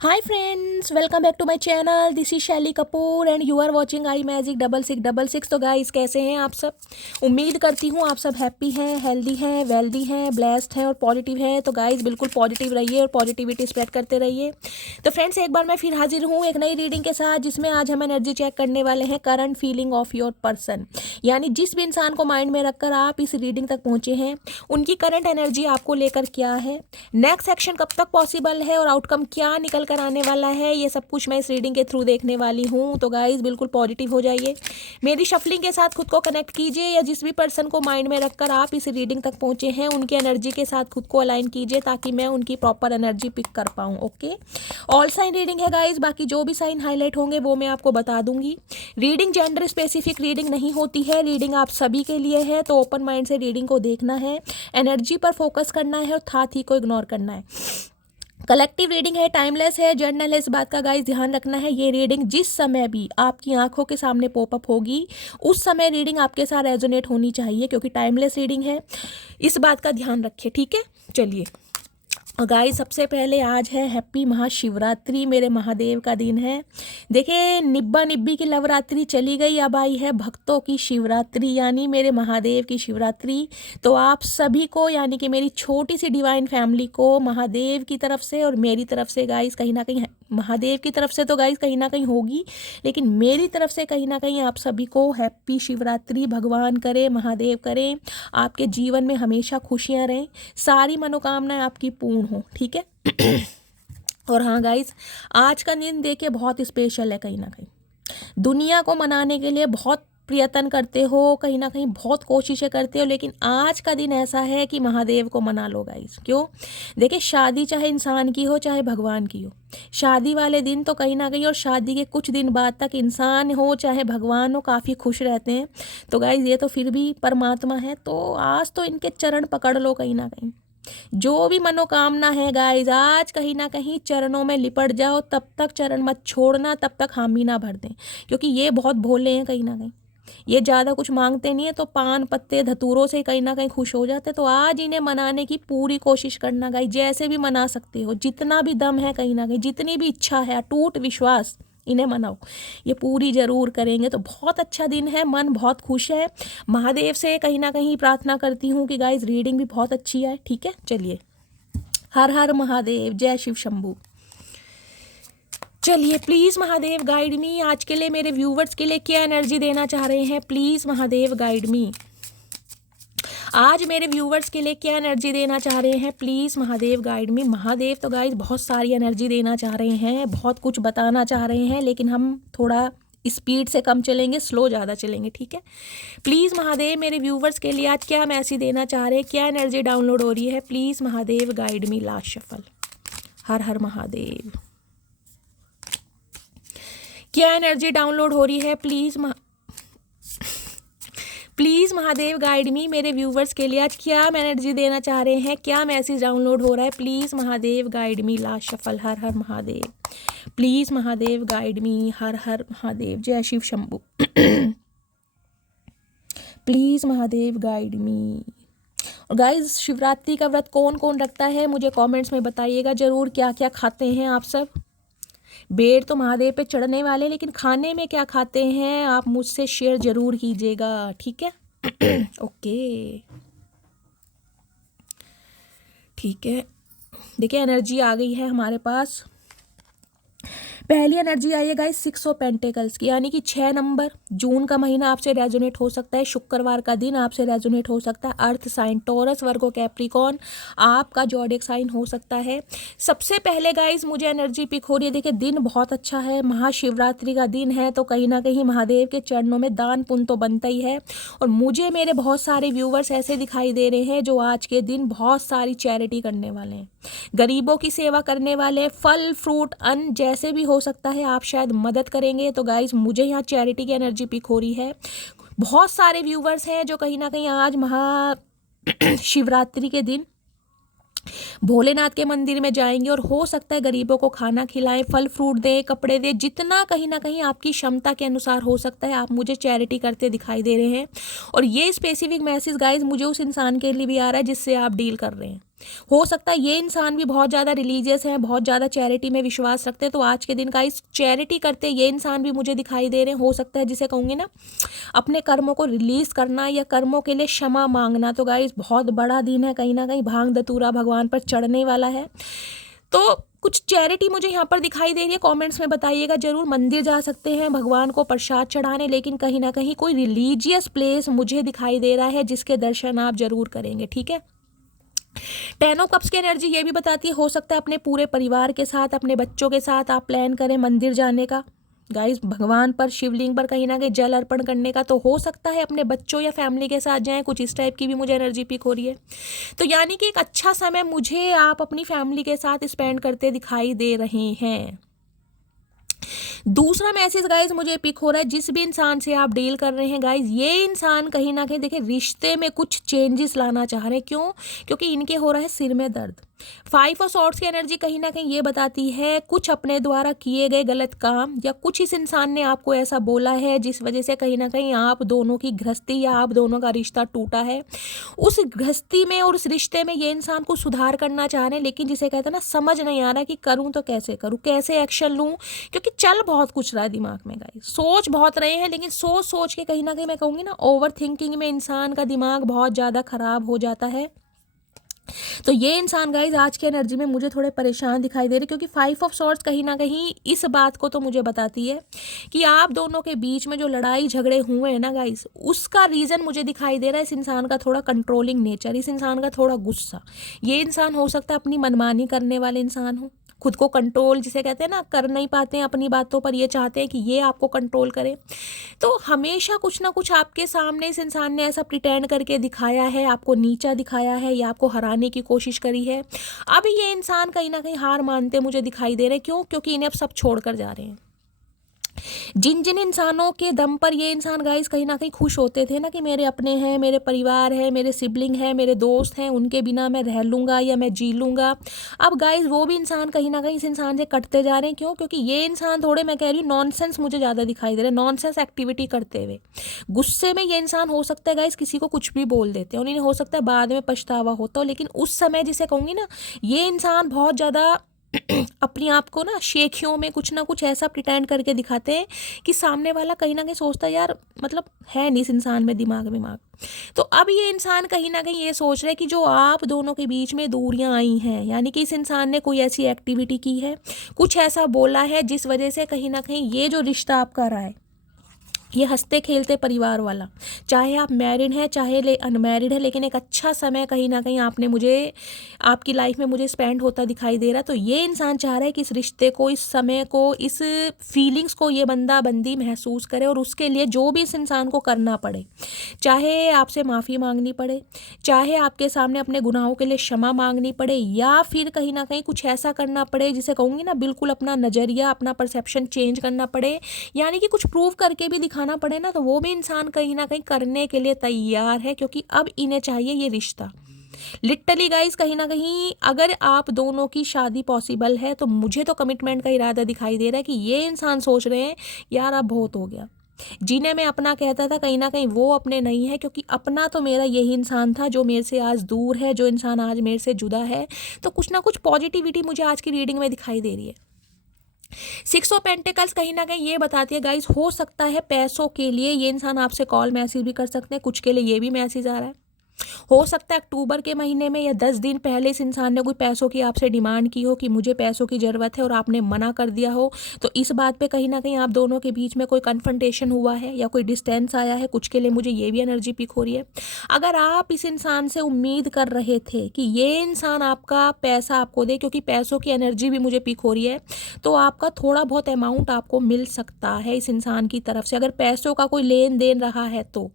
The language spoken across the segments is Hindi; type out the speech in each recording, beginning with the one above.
Hi friends, welcome back to my channel. This is Shaily Kapoor and you are watching I magic 6666। तो गाइस कैसे हैं आप सब। उम्मीद करती हूँ आप सब हैप्पी हैं, हेल्दी हैं, वेल्दी हैं, ब्लेस्ड हैं और पॉजिटिव हैं। तो गाइस बिल्कुल पॉजिटिव रहिए और पॉजिटिविटी स्प्रेड करते रहिए। तो फ्रेंड्स एक बार मैं फिर हाजिर हूँ एक नई रीडिंग के साथ, जिसमें आज हम एनर्जी चेक करने वाले हैं current feeling of your person. यानी जिस भी इंसान को माइंड में रखकर आप इस रीडिंग तक पहुँचे हैं, उनकी करंट एनर्जी आपको लेकर क्या है, नेक्स्ट एक्शन कब तक पॉसिबल है और आउटकम क्या निकल कर आने वाला है, ये सब कुछ मैं इस रीडिंग के थ्रू देखने वाली हूँ। तो गाइस बिल्कुल पॉजिटिव हो जाइए, मेरी शफलिंग के साथ खुद को कनेक्ट कीजिए, या जिस भी पर्सन को माइंड में रखकर आप इस रीडिंग तक पहुँचे हैं उनकी एनर्जी के साथ खुद को अलाइन कीजिए, ताकि मैं उनकी प्रॉपर एनर्जी पिक कर पाऊँ। ओके, ऑल साइन रीडिंग है गाइस, बाकी जो भी साइन हाईलाइट होंगे वो मैं आपको बता दूंगी। रीडिंग जेंडर स्पेसिफिक रीडिंग नहीं होती है, रीडिंग आप सभी के लिए है। तो ओपन माइंड से रीडिंग को देखना है, एनर्जी पर फोकस करना है और थाथी को इग्नोर करना है। कलेक्टिव रीडिंग है, टाइमलेस है, जर्नल है। इस बात का गाइस ध्यान रखना है, ये रीडिंग जिस समय भी आपकी आंखों के सामने पॉपअप होगी उस समय रीडिंग आपके साथ रेजोनेट होनी चाहिए, क्योंकि टाइमलेस रीडिंग है। इस बात का ध्यान रखिए, ठीक है। चलिए गाइस, सबसे पहले आज है हैप्पी महाशिवरात्रि, मेरे महादेव का दिन है। देखिए निब्बा निब्बी की नवरात्रि चली गई, अब आई है भक्तों की शिवरात्रि, यानी मेरे महादेव की शिवरात्रि। तो आप सभी को, यानी कि मेरी छोटी सी डिवाइन फैमिली को महादेव की तरफ से और मेरी तरफ से गाइस, कहीं ना कहीं महादेव की तरफ से तो गाइस कहीं ना कहीं होगी, लेकिन मेरी तरफ से कहीं ना कहीं आप सभी को हैप्पी शिवरात्रि। भगवान करे, महादेव करें आपके जीवन में हमेशा खुशियां रहें, सारी मनोकामनाएं आपकी पूर्ण हो, ठीक है। और हाँ गाइस, आज का दिन देखिए बहुत स्पेशल है। कहीं ना कहीं दुनिया को मनाने के लिए बहुत प्रयत्न करते हो, कहीं ना कहीं बहुत कोशिशें करते हो, लेकिन आज का दिन ऐसा है कि महादेव को मना लो गाइस। क्यों? देखिए शादी चाहे इंसान की हो चाहे भगवान की हो, शादी वाले दिन तो कहीं ना कहीं और शादी के कुछ दिन बाद तक इंसान हो चाहे भगवान हो काफ़ी खुश रहते हैं। तो गाइस ये तो फिर भी परमात्मा है, तो आज तो इनके चरण पकड़ लो। कहीं ना कहीं जो भी मनोकामना है गाइस, आज कहीं ना कहीं चरणों में लिपट जाओ, तब तक चरण मत छोड़ना, तब तक हामी ना भर दें, क्योंकि ये बहुत भोले हैं। कहीं ना कहीं ये ज़्यादा कुछ मांगते नहीं है, तो पान पत्ते धतूरों से कहीं ना कहीं खुश हो जाते। तो आज इन्हें मनाने की पूरी कोशिश करना गाइस, जैसे भी मना सकते हो, जितना भी दम है, कहीं ना कहीं जितनी भी इच्छा है, अटूट विश्वास, इन्हें मनाओ, ये पूरी जरूर करेंगे। तो बहुत अच्छा दिन है, मन बहुत खुश है। महादेव से कहीं ना कहीं प्रार्थना करती हूँ कि गाइस रीडिंग भी बहुत अच्छी है, ठीक है। चलिए, हर हर महादेव, जय शिव शंभू। चलिए प्लीज़ महादेव गाइड मी, आज के लिए मेरे व्यूवर्स के लिए क्या एनर्जी देना चाह रहे हैं, प्लीज़ महादेव गाइड मी। आज मेरे व्यूवर्स के लिए क्या एनर्जी देना चाह रहे हैं, प्लीज़ महादेव गाइड मी। महादेव तो गाइस बहुत सारी एनर्जी देना चाह रहे हैं, बहुत कुछ बताना चाह रहे हैं, लेकिन हम थोड़ा स्पीड से कम चलेंगे, स्लो ज़्यादा चलेंगे, ठीक है। प्लीज़ महादेव मेरे व्यूवर्स के लिए आज क्या मैसेज देना चाह रहे हैं, क्या एनर्जी डाउनलोड हो रही है, please Mahadev guide me. Last shuffle, हर हर महादेव। क्या एनर्जी डाउनलोड हो रही है, प्लीज़ महादेव गाइड मी, मेरे व्यूवर्स के लिए आज क्या एनर्जी देना चाह रहे हैं, क्या मैसेज डाउनलोड हो रहा है, please Mahadev guide me. Last shuffle, हर हर Mahadev. Please Mahadev guide me, हर हर महादेव, जय Shiv Shambhu. Please Mahadev guide me. और गाइस, शिवरात्रि का व्रत कौन कौन रखता है मुझे कमेंट्स में बताइएगा ज़रूर, क्या क्या खाते हैं आप सब। बेर तो महादेव पे चढ़ने वाले, लेकिन खाने में क्या खाते हैं आप मुझसे शेयर जरूर कीजिएगा, ठीक है। ओके, ठीक है। देखिए एनर्जी आ गई है हमारे पास। पहली एनर्जी आई है गाइस 6 ऑफ पेंटिकल्स की, यानी कि 6 नंबर। जून का महीना आपसे रेजोनेट हो सकता है, शुक्रवार का दिन आपसे रेजोनेट हो सकता है। Earth sign Taurus, Virgo Capricorn आपका जॉडिक साइन हो सकता है। सबसे पहले गाइस मुझे एनर्जी पिक हो रही है, देखिए दिन बहुत अच्छा है, महाशिवरात्रि का दिन है, तो कहीं ना कहीं महादेव के चरणों में दान पुण्य तो बनता ही है। और मुझे मेरे बहुत सारे व्यूवर्स ऐसे दिखाई दे रहे हैं जो आज के दिन बहुत सारी चैरिटी करने वाले हैं, गरीबों की सेवा करने वाले, फल फ्रूट अन्न जैसे भी हो सकता है आप शायद मदद करेंगे। तो गाइज मुझे यहाँ चैरिटी की एनर्जी पिक हो रही है। बहुत सारे व्यूवर्स हैं जो कहीं ना कहीं आज महाशिवरात्रि के दिन भोलेनाथ के मंदिर में जाएंगे, और हो सकता है गरीबों को खाना खिलाएं, फल फ्रूट दें, कपड़े दें, जितना कहीं ना कहीं आपकी क्षमता के अनुसार हो सकता है आप मुझे चैरिटी करते दिखाई दे रहे हैं। और ये स्पेसिफिक मैसेज गाइज मुझे उस इंसान के लिए भी आ रहा है जिससे आप डील कर रहे हैं। हो सकता है ये इंसान भी बहुत ज़्यादा रिलीजियस है, बहुत ज़्यादा चैरिटी में विश्वास रखते हैं, तो आज के दिन का इस चैरिटी करते ये इंसान भी मुझे दिखाई दे रहे हैं। हो सकता है जिसे कहूँगी ना अपने कर्मों को रिलीज़ करना या कर्मों के लिए क्षमा मांगना। तो गाइस बहुत बड़ा दिन है, कहीं ना कहीं भांग धतूरा भगवान पर चढ़ने वाला है। तो कुछ चैरिटी मुझे यहाँ पर दिखाई दे रही है, कमेंट्स में बताइएगा जरूर। मंदिर जा सकते हैं भगवान को प्रसाद चढ़ाने, लेकिन कहीं ना कहीं कोई रिलीजियस प्लेस मुझे दिखाई दे रहा है जिसके दर्शन आप जरूर करेंगे, ठीक है। 10 ऑफ कप्स की एनर्जी ये भी बताती है, हो सकता है अपने पूरे परिवार के साथ, अपने बच्चों के साथ आप प्लान करें मंदिर जाने का। गाइस भगवान पर, शिवलिंग पर कहीं ना कहीं जल अर्पण करने का, तो हो सकता है अपने बच्चों या फैमिली के साथ जाएं। कुछ इस टाइप की भी मुझे एनर्जी पिक हो रही है। तो यानी कि एक अच्छा समय मुझे आप अपनी फैमिली के साथ स्पेंड करते दिखाई दे रहे हैं। दूसरा मैसेज गाइज मुझे पिक हो रहा है, जिस भी इंसान से आप डील कर रहे हैं गाइज, ये इंसान कहीं ना कहीं देखिए रिश्ते में कुछ चेंजेस लाना चाह रहे हैं। क्यों? क्योंकि इनके हो रहा है सिर में दर्द। 5 ऑफ सॉर्ड्स की एनर्जी कहीं ना कहीं ये बताती है कुछ अपने द्वारा किए गए गलत काम, या कुछ इस इंसान ने आपको ऐसा बोला है जिस वजह से कहीं ना कहीं आप दोनों की गृहस्थी या आप दोनों का रिश्ता टूटा है। उस गृहस्थी में और उस रिश्ते में ये इंसान को सुधार करना चाह रहे हैं, लेकिन जिसे कहते हैं ना समझ नहीं आ रहा कि करूं तो कैसे करूं, कैसे एक्शन लूं, क्योंकि चल बहुत कुछ रहा है दिमाग में गाइस, सोच बहुत रहे हैं, लेकिन सोच सोच के कहीं ना कहीं मैं कहूँगी ना ओवर थिंकिंग में इंसान का दिमाग बहुत ज़्यादा खराब हो जाता है। तो ये इंसान गाइज आज की एनर्जी में मुझे थोड़े परेशान दिखाई दे रहे, क्योंकि 5 ऑफ सॉर्ड्स कहीं ना कहीं इस बात को तो मुझे बताती है कि आप दोनों के बीच में जो लड़ाई झगड़े हुए हैं ना गाइज, उसका रीज़न मुझे दिखाई दे रहा है इस इंसान का थोड़ा कंट्रोलिंग नेचर, इस इंसान का थोड़ा गुस्सा। ये इंसान हो सकता है अपनी मनमानी करने वाले इंसान हो, खुद को कंट्रोल जिसे कहते हैं ना कर नहीं पाते हैं अपनी बातों पर, ये चाहते हैं कि ये आपको कंट्रोल करे। तो हमेशा कुछ ना कुछ आपके सामने इस इंसान ने ऐसा प्रिटेंड करके दिखाया है, आपको नीचा दिखाया है या आपको हराने की कोशिश करी है। अब ये इंसान कहीं ना कहीं हार मानते मुझे दिखाई दे रहे हैं। क्यों? क्योंकि इन्हें अब सब छोड़कर जा रहे हैं। जिन जिन इंसानों के दम पर ये इंसान गाइस कहीं ना कहीं खुश होते थे ना कि मेरे अपने हैं, मेरे परिवार है, मेरे सिबलिंग है, मेरे दोस्त हैं, उनके बिना मैं रह लूँगा या मैं जी लूँगा, अब गाइस वो भी इंसान कहीं ना कहीं इस इंसान से कटते जा रहे हैं। क्यों? क्योंकि ये इंसान थोड़े, मैं कह रही हूँ, नॉनसेंस मुझे ज़्यादा दिखाई दे रहे हैं, नॉनसेंस एक्टिविटी करते हुए। गुस्से में ये इंसान हो सकता है गाइस किसी को कुछ भी बोल देते हैं और इन्हें हो सकता है बाद में पछतावा होता हो, लेकिन उस समय जिसे कहूँगी ना ये इंसान बहुत ज़्यादा अपने आप को ना शेखियों में कुछ ना कुछ ऐसा प्रिटेंड करके दिखाते हैं कि सामने वाला कहीं ना कहीं सोचता है यार मतलब है नहीं इस इंसान में दिमाग। तो अब ये इंसान कहीं ना कहीं ये सोच रहा है कि जो आप दोनों के बीच में दूरियां आई हैं, यानी कि इस इंसान ने कोई ऐसी एक्टिविटी की है, कुछ ऐसा बोला है जिस वजह से कहीं ना कहीं ये जो रिश्ता आपका रहा है, ये हंसते खेलते परिवार वाला, चाहे आप मैरिड हैं चाहे अनमैरिड है, लेकिन एक अच्छा समय कहीं ना कहीं आपने मुझे आपकी लाइफ में मुझे स्पेंड होता दिखाई दे रहा। तो ये इंसान चाह रहा है कि इस रिश्ते को, इस समय को, इस फीलिंग्स को ये बंदा बंदी महसूस करे, और उसके लिए जो भी इस इंसान को करना पड़े, चाहे आपसे माफ़ी मांगनी पड़े, चाहे आपके सामने अपने गुनाहों के लिए क्षमा मांगनी पड़े, या फिर कहीं ना कहीं कुछ ऐसा करना पड़े जिसे कहूँगी ना बिल्कुल अपना नज़रिया, अपना परसेप्शन चेंज करना पड़े, यानी कि कुछ प्रूव करके भी दिखाना पड़े ना, तो वो भी इंसान कहीं ना कहीं करने के लिए तैयार है, क्योंकि अब इन्हें चाहिए ये रिश्ता। लिटरली गाइस कहीं ना कहीं अगर आप दोनों की शादी पॉसिबल है, तो मुझे तो कमिटमेंट का इरादा दिखाई दे रहा है कि ये इंसान सोच रहे हैं यार अब बहुत हो गया, जिन्हें मैं अपना कहता था कहीं ना कहीं वो अपने नहीं है, क्योंकि अपना तो मेरा यही इंसान था जो मेरे से आज दूर है, जो इंसान आज मेरे से जुदा है। तो कुछ ना कुछ पॉजिटिविटी मुझे आज की रीडिंग में दिखाई दे रही है। 6 ऑफ पेंटिकल्स कहीं ना कहीं ये बताती है गाइस, हो सकता है पैसों के लिए ये इंसान आपसे कॉल मैसेज भी कर सकते हैं, कुछ के लिए ये भी मैसेज आ रहा है। हो सकता है अक्टूबर के महीने में या 10 दिन पहले इस इंसान ने कोई पैसों की आपसे डिमांड की हो कि मुझे पैसों की ज़रूरत है, और आपने मना कर दिया हो। तो इस बात पे कहीं ना कहीं आप दोनों के बीच में कोई कन्फ्रंटेशन हुआ है या कोई डिस्टेंस आया है, कुछ के लिए मुझे ये भी एनर्जी पिक हो रही है। अगर आप इस इंसान से उम्मीद कर रहे थे कि ये इंसान आपका पैसा आपको दे, क्योंकि पैसों की एनर्जी भी मुझे पिक हो रही है, तो आपका थोड़ा बहुत अमाउंट आपको मिल सकता है इस इंसान की तरफ से। अगर पैसों का कोई लेन देन रहा है तो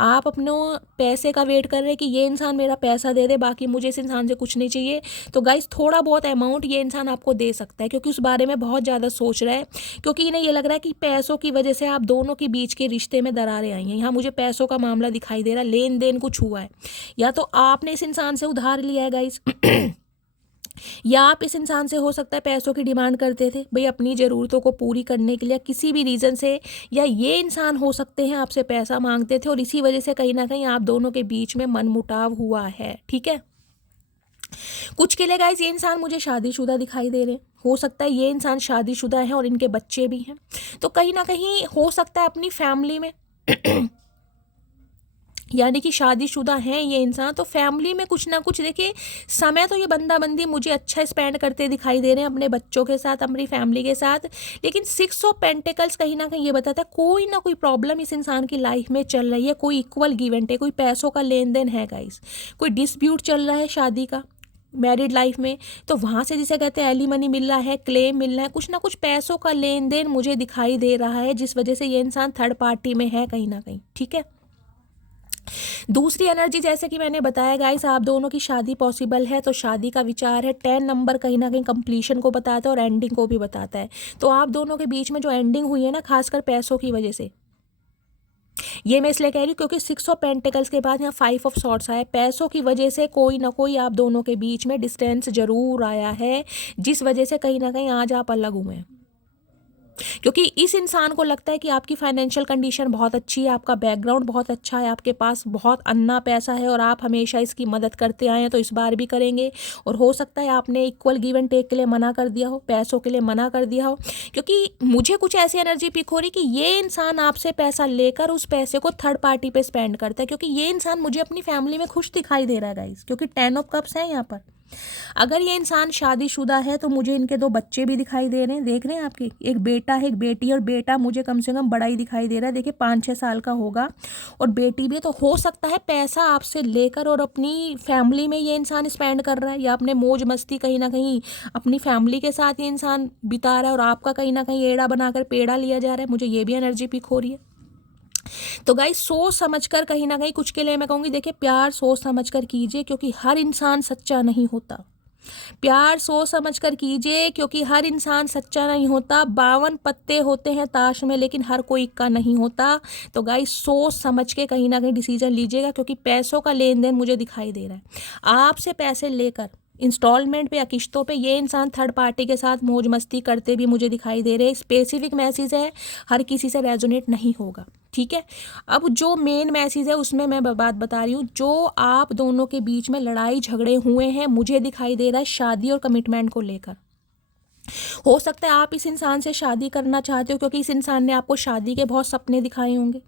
आप अपने पैसे का वेट कर रहे हैं कि ये इंसान मेरा पैसा दे दे, बाकी मुझे इस इंसान से कुछ नहीं चाहिए, तो गाइस थोड़ा बहुत अमाउंट ये इंसान आपको दे सकता है, क्योंकि उस बारे में बहुत ज़्यादा सोच रहा है, क्योंकि इन्हें ये लग रहा है कि पैसों की वजह से आप दोनों के बीच के रिश्ते में दरारें आई हैं। यहाँ मुझे पैसों का मामला दिखाई दे रहा है, लेन देन कुछ हुआ है, या तो आपने इस इंसान से उधार लिया है गाइस या आप इस इंसान से हो सकता है पैसों की डिमांड करते थे भाई अपनी ज़रूरतों को पूरी करने के लिए किसी भी रीज़न से, या ये इंसान हो सकते हैं आपसे पैसा मांगते थे और इसी वजह से कहीं ना कहीं आप दोनों के बीच में मनमुटाव हुआ है। ठीक है, कुछ के लिए गाइस ये इंसान मुझे शादीशुदा दिखाई दे रहे हैं। हो सकता है ये इंसान शादीशुदा है और इनके बच्चे भी हैं। तो कहीं ना कहीं हो सकता है अपनी फैमिली में यानी कि शादीशुदा हैं ये इंसान, तो फैमिली में कुछ ना कुछ देखिए समय तो ये बंदा बंदी मुझे अच्छा स्पेंड करते दिखाई दे रहे हैं अपने बच्चों के साथ, अपनी फैमिली के साथ। लेकिन 6 ऑफ पेंटिकल्स कहीं ना कहीं ये बताता है कोई ना कोई प्रॉब्लम इस इंसान की लाइफ में चल रही है, कोई इक्वल गिव एंड टेक, कोई पैसों का लेन देन है गाइस, कोई डिस्प्यूट चल रहा है शादी का मैरिड लाइफ में। तो वहाँ से जिसे कहते हैं एलिमनी मिल रहा है, क्लेम मिल रहा है, कुछ ना कुछ पैसों का लेन देन मुझे दिखाई दे रहा है, जिस वजह से ये इंसान थर्ड पार्टी में है कहीं ना कहीं। ठीक है, दूसरी एनर्जी जैसे कि मैंने बताया गाइस आप दोनों की शादी पॉसिबल है, तो शादी का विचार है। 10 नंबर कहीं ना कहीं कंप्लीशन को बताता है और एंडिंग को भी बताता है। तो आप दोनों के बीच में जो एंडिंग हुई है ना, खासकर पैसों की वजह से, ये मैं इसलिए कह रही हूँ क्योंकि 6 ऑफ पेंटिकल्स के बाद यहाँ 5 ऑफ सॉर्ड्स आए। पैसों की वजह से कोई ना कोई आप दोनों के बीच में डिस्टेंस जरूर आया है, जिस वजह से कहीं ना कहीं आज आप अलग हुए हैं। क्योंकि इस इंसान को लगता है कि आपकी फाइनेंशियल कंडीशन बहुत अच्छी है, आपका बैकग्राउंड बहुत अच्छा है, आपके पास बहुत अन्ना पैसा है और आप हमेशा इसकी मदद करते आए हैं, तो इस बार भी करेंगे। और हो सकता है आपने इक्वल गिव एंड टेक के लिए मना कर दिया हो, पैसों के लिए मना कर दिया हो। क्योंकि मुझे कुछ ऐसी एनर्जी पिक हो रही कि ये इंसान आपसे पैसा लेकर उस पैसे को थर्ड पार्टी पे स्पेंड करता है, क्योंकि ये इंसान मुझे अपनी फैमिली में खुश दिखाई दे रहा है गाइस, क्योंकि 10 ऑफ कप्स है यहाँ पर। अगर ये इंसान शादीशुदा है तो मुझे इनके 2 बच्चे भी दिखाई दे रहे हैं, देख रहे हैं आपकी, एक बेटा है एक बेटी है, और बेटा मुझे कम से कम बड़ा ही दिखाई दे रहा है, देखिए 5-6 साल का होगा, और बेटी भी है। तो हो सकता है पैसा आपसे लेकर और अपनी फैमिली में ये इंसान स्पेंड कर रहा है, या अपने मौज मस्ती कहीं ना कहीं अपनी फैमिली के साथ ये इंसान बिता रहा है, और आपका कहीं ना कहीं एड़ा बनाकर पेड़ा लिया जा रहा है। मुझे ये भी एनर्जी पिक हो रही है। तो गाइस सोच समझकर कहीं ना कहीं कुछ के लिए मैं कहूँगी देखिए प्यार सोच समझकर कीजिए, क्योंकि हर इंसान सच्चा नहीं होता। प्यार सोच समझकर कीजिए, क्योंकि हर इंसान सच्चा नहीं होता। 52 पत्ते होते हैं ताश में, लेकिन हर कोई इक्का नहीं होता। तो गाइस सोच समझ के कहीं ना कहीं डिसीजन लीजिएगा, क्योंकि पैसों का लेन देन मुझे दिखाई दे रहा है। आपसे पैसे लेकर इंस्टॉलमेंट पे या किश्तों पे ये इंसान थर्ड पार्टी के साथ मौज मस्ती करते भी मुझे दिखाई दे रहे हैं। स्पेसिफिक मैसेज है, हर किसी से रेजोनेट नहीं होगा। ठीक है, अब जो मेन मैसेज है उसमें मैं बात बता रही हूँ। जो आप दोनों के बीच में लड़ाई झगड़े हुए हैं मुझे दिखाई दे रहा है शादी और कमिटमेंट को लेकर। हो सकता है आप इस इंसान से शादी करना चाहते हो, क्योंकि इस इंसान ने आपको शादी के बहुत सपने दिखाए होंगे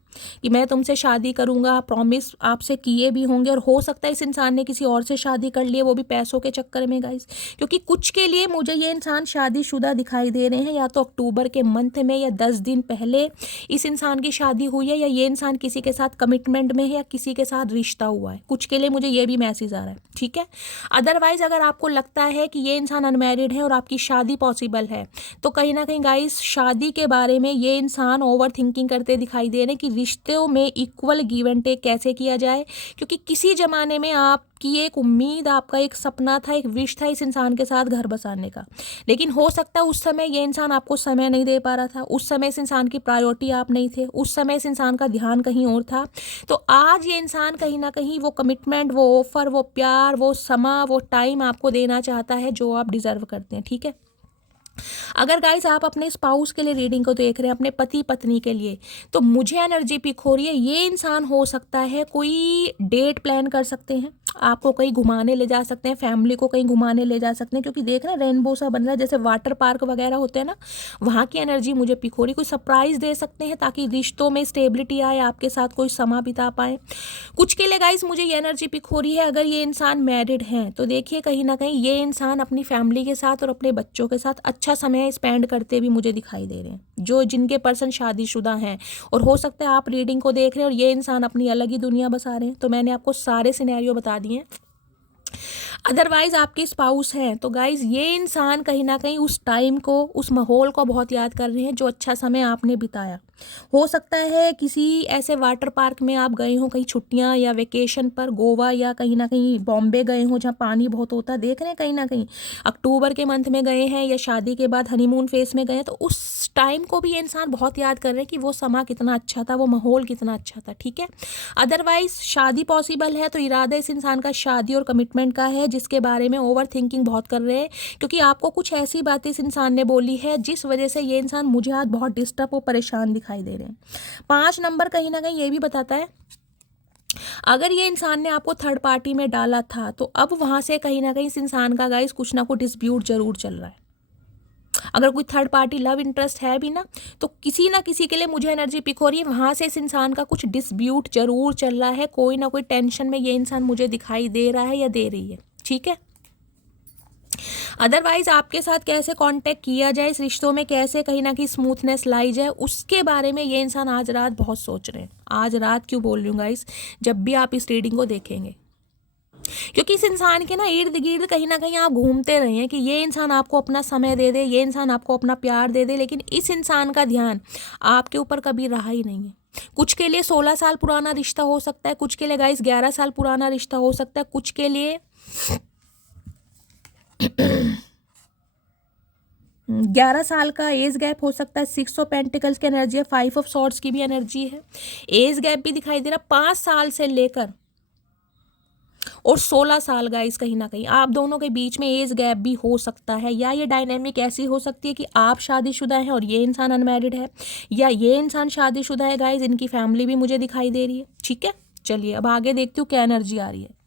कि मैं तुमसे शादी करूंगा, प्रॉमिस आपसे किए भी होंगे। और हो सकता है इस इंसान ने किसी और से शादी कर ली है, वो भी पैसों के चक्कर में गाइस। क्योंकि कुछ के लिए मुझे ये इंसान शादीशुदा दिखाई दे रहे हैं, या तो अक्टूबर के मंथ में या 10 दिन पहले इस इंसान की शादी हुई है, या ये इंसान किसी के साथ कमिटमेंट में है, या किसी के साथ रिश्ता हुआ है। कुछ के लिए मुझे ये भी मैसेज आ रहा है। ठीक है, अदरवाइज अगर आपको लगता है कि ये इंसान अनमैरिड है और आपकी शादी पॉसिबल है, तो कहीं ना कहीं गाइस शादी के बारे में ये इंसान ओवर थिंकिंग करते दिखाई दे रहे हैं कि रिश्तों में इक्वल गिव एंड टेक कैसे किया जाए। क्योंकि किसी ज़माने में आपकी एक उम्मीद, आपका एक सपना था, एक विश था इस इंसान के साथ घर बसाने का, लेकिन हो सकता है उस समय ये इंसान आपको समय नहीं दे पा रहा था, उस समय इस इंसान की प्रायोरिटी आप नहीं थे, उस समय इस इंसान का ध्यान कहीं और था। तो आज ये इंसान कहीं ना कहीं वो कमिटमेंट, वो ऑफर, वो प्यार, वो समा, वो टाइम आपको देना चाहता है जो आप डिजर्व करते हैं। ठीक है, अगर गाइस आप अपने स्पाउस के लिए रीडिंग को देख रहे हैं, अपने पति पत्नी के लिए, तो मुझे एनर्जी पिक हो रही है ये इंसान हो सकता है कोई डेट प्लान कर सकते हैं, आपको कहीं घुमाने ले जा सकते हैं, फैमिली को कहीं घुमाने ले जा सकते हैं। क्योंकि देख रहे हैं रेनबो सा बन रहा है, जैसे वाटर पार्क वगैरह होते हैं ना, वहाँ की एनर्जी मुझे पिक हो रही। कोई सरप्राइज दे सकते हैं ताकि रिश्तों में स्टेबिलिटी आए, आपके साथ कोई समा बिता पाए। कुछ के लिए गाइस मुझे ये एनर्जी पिक हो रही है, अगर ये इंसान मैरिड हैं तो देखिए कहीं ना कहीं ये इंसान अपनी फैमिली के साथ और अपने बच्चों के साथ अच्छा समय स्पेंड करते भी मुझे दिखाई दे रहे हैं, जो जिनके पर्सन शादीशुदा हैं। और हो सकता है आप रीडिंग को देख रहे हैं और ये इंसान अपनी अलग ही दुनिया बसा रहे हैं। तो मैंने आपको सारे सिनेरियो बता दिए हैं। अदरवाइज आपके स्पाउस हैं तो गाइज ये इंसान कहीं ना कहीं उस टाइम को, उस माहौल को बहुत याद कर रहे हैं जो अच्छा समय आपने बिताया। हो सकता है किसी ऐसे वाटर पार्क में आप गए हो कहीं छुट्टियां या वेकेशन पर, गोवा या कहीं ना कहीं बॉम्बे गए हो जहाँ पानी बहुत होता है, देख रहे हैं कहीं ना कहीं अक्टूबर के मंथ में गए हैं, या शादी के बाद हनीमून फेस में गए हैं, तो उस टाइम को भी ये इंसान बहुत याद कर रहे हैं कि वो समा कितना अच्छा था, वो माहौल कितना अच्छा था। ठीक है, अदरवाइज शादी पॉसिबल है तो इरादा इस इंसान का शादी और कमिटमेंट का है, जिसके बारे में ओवर थिंकिंग बहुत कर रहे हैं, क्योंकि आपको कुछ ऐसी बातें इस इंसान ने बोली है जिस वजह से ये इंसान मुझे आज बहुत डिस्टर्ब और परेशान दिखाई दे रहे हैं। 5 नंबर कहीं ना कहीं ये भी बताता है अगर ये इंसान ने आपको थर्ड पार्टी में डाला था तो अब वहाँ से कहीं ना कहीं इस इंसान का गाइस कुछ ना कुछ डिस्प्यूट जरूर चल रहा है। अगर कोई थर्ड पार्टी लव इंटरेस्ट है भी ना, तो किसी ना किसी के लिए मुझे एनर्जी पिक हो रही है, वहाँ से इस इंसान का कुछ डिस्प्यूट जरूर चल रहा है। कोई ना कोई टेंशन में ये इंसान मुझे दिखाई दे रहा है या दे रही है, ठीक है। अदरवाइज आपके साथ कैसे कांटेक्ट किया जाए, इस रिश्तों में कैसे कहीं ना कहीं स्मूथनेस लाई जाए, उसके बारे में ये इंसान आज रात बहुत सोच रहे हैं। आज रात क्यों बोल रही हूँ गाइस, जब भी आप इस रीडिंग को देखेंगे, क्योंकि इस इंसान के ना इर्द गिर्द कहीं ना कहीं आप घूमते रहे हैं कि ये इंसान आपको अपना समय दे दे, ये इंसान आपको अपना प्यार दे दे, लेकिन इस इंसान का ध्यान आपके ऊपर कभी रहा ही नहीं है। कुछ के लिए 16 साल पुराना रिश्ता हो सकता है, कुछ के लिए गाइस 11 साल पुराना रिश्ता हो सकता है, कुछ के लिए 11 साल का एज गैप हो सकता है। 6 ऑफ पेंटिकल्स की एनर्जी है, 5 ऑफ सॉर्ड्स की भी एनर्जी है, एज गैप भी दिखाई दे रहा 5 साल से लेकर और 16 साल गाइस। कहीं ना कहीं आप दोनों के बीच में एज गैप भी हो सकता है, या ये डायनेमिक ऐसी हो सकती है कि आप शादीशुदा हैं और ये इंसान अनमैरिड है, या ये इंसान शादीशुदा है गाइस, इनकी फैमिली भी मुझे दिखाई दे रही है, ठीक है। चलिए अब आगे देखती हूँ क्या एनर्जी आ रही है।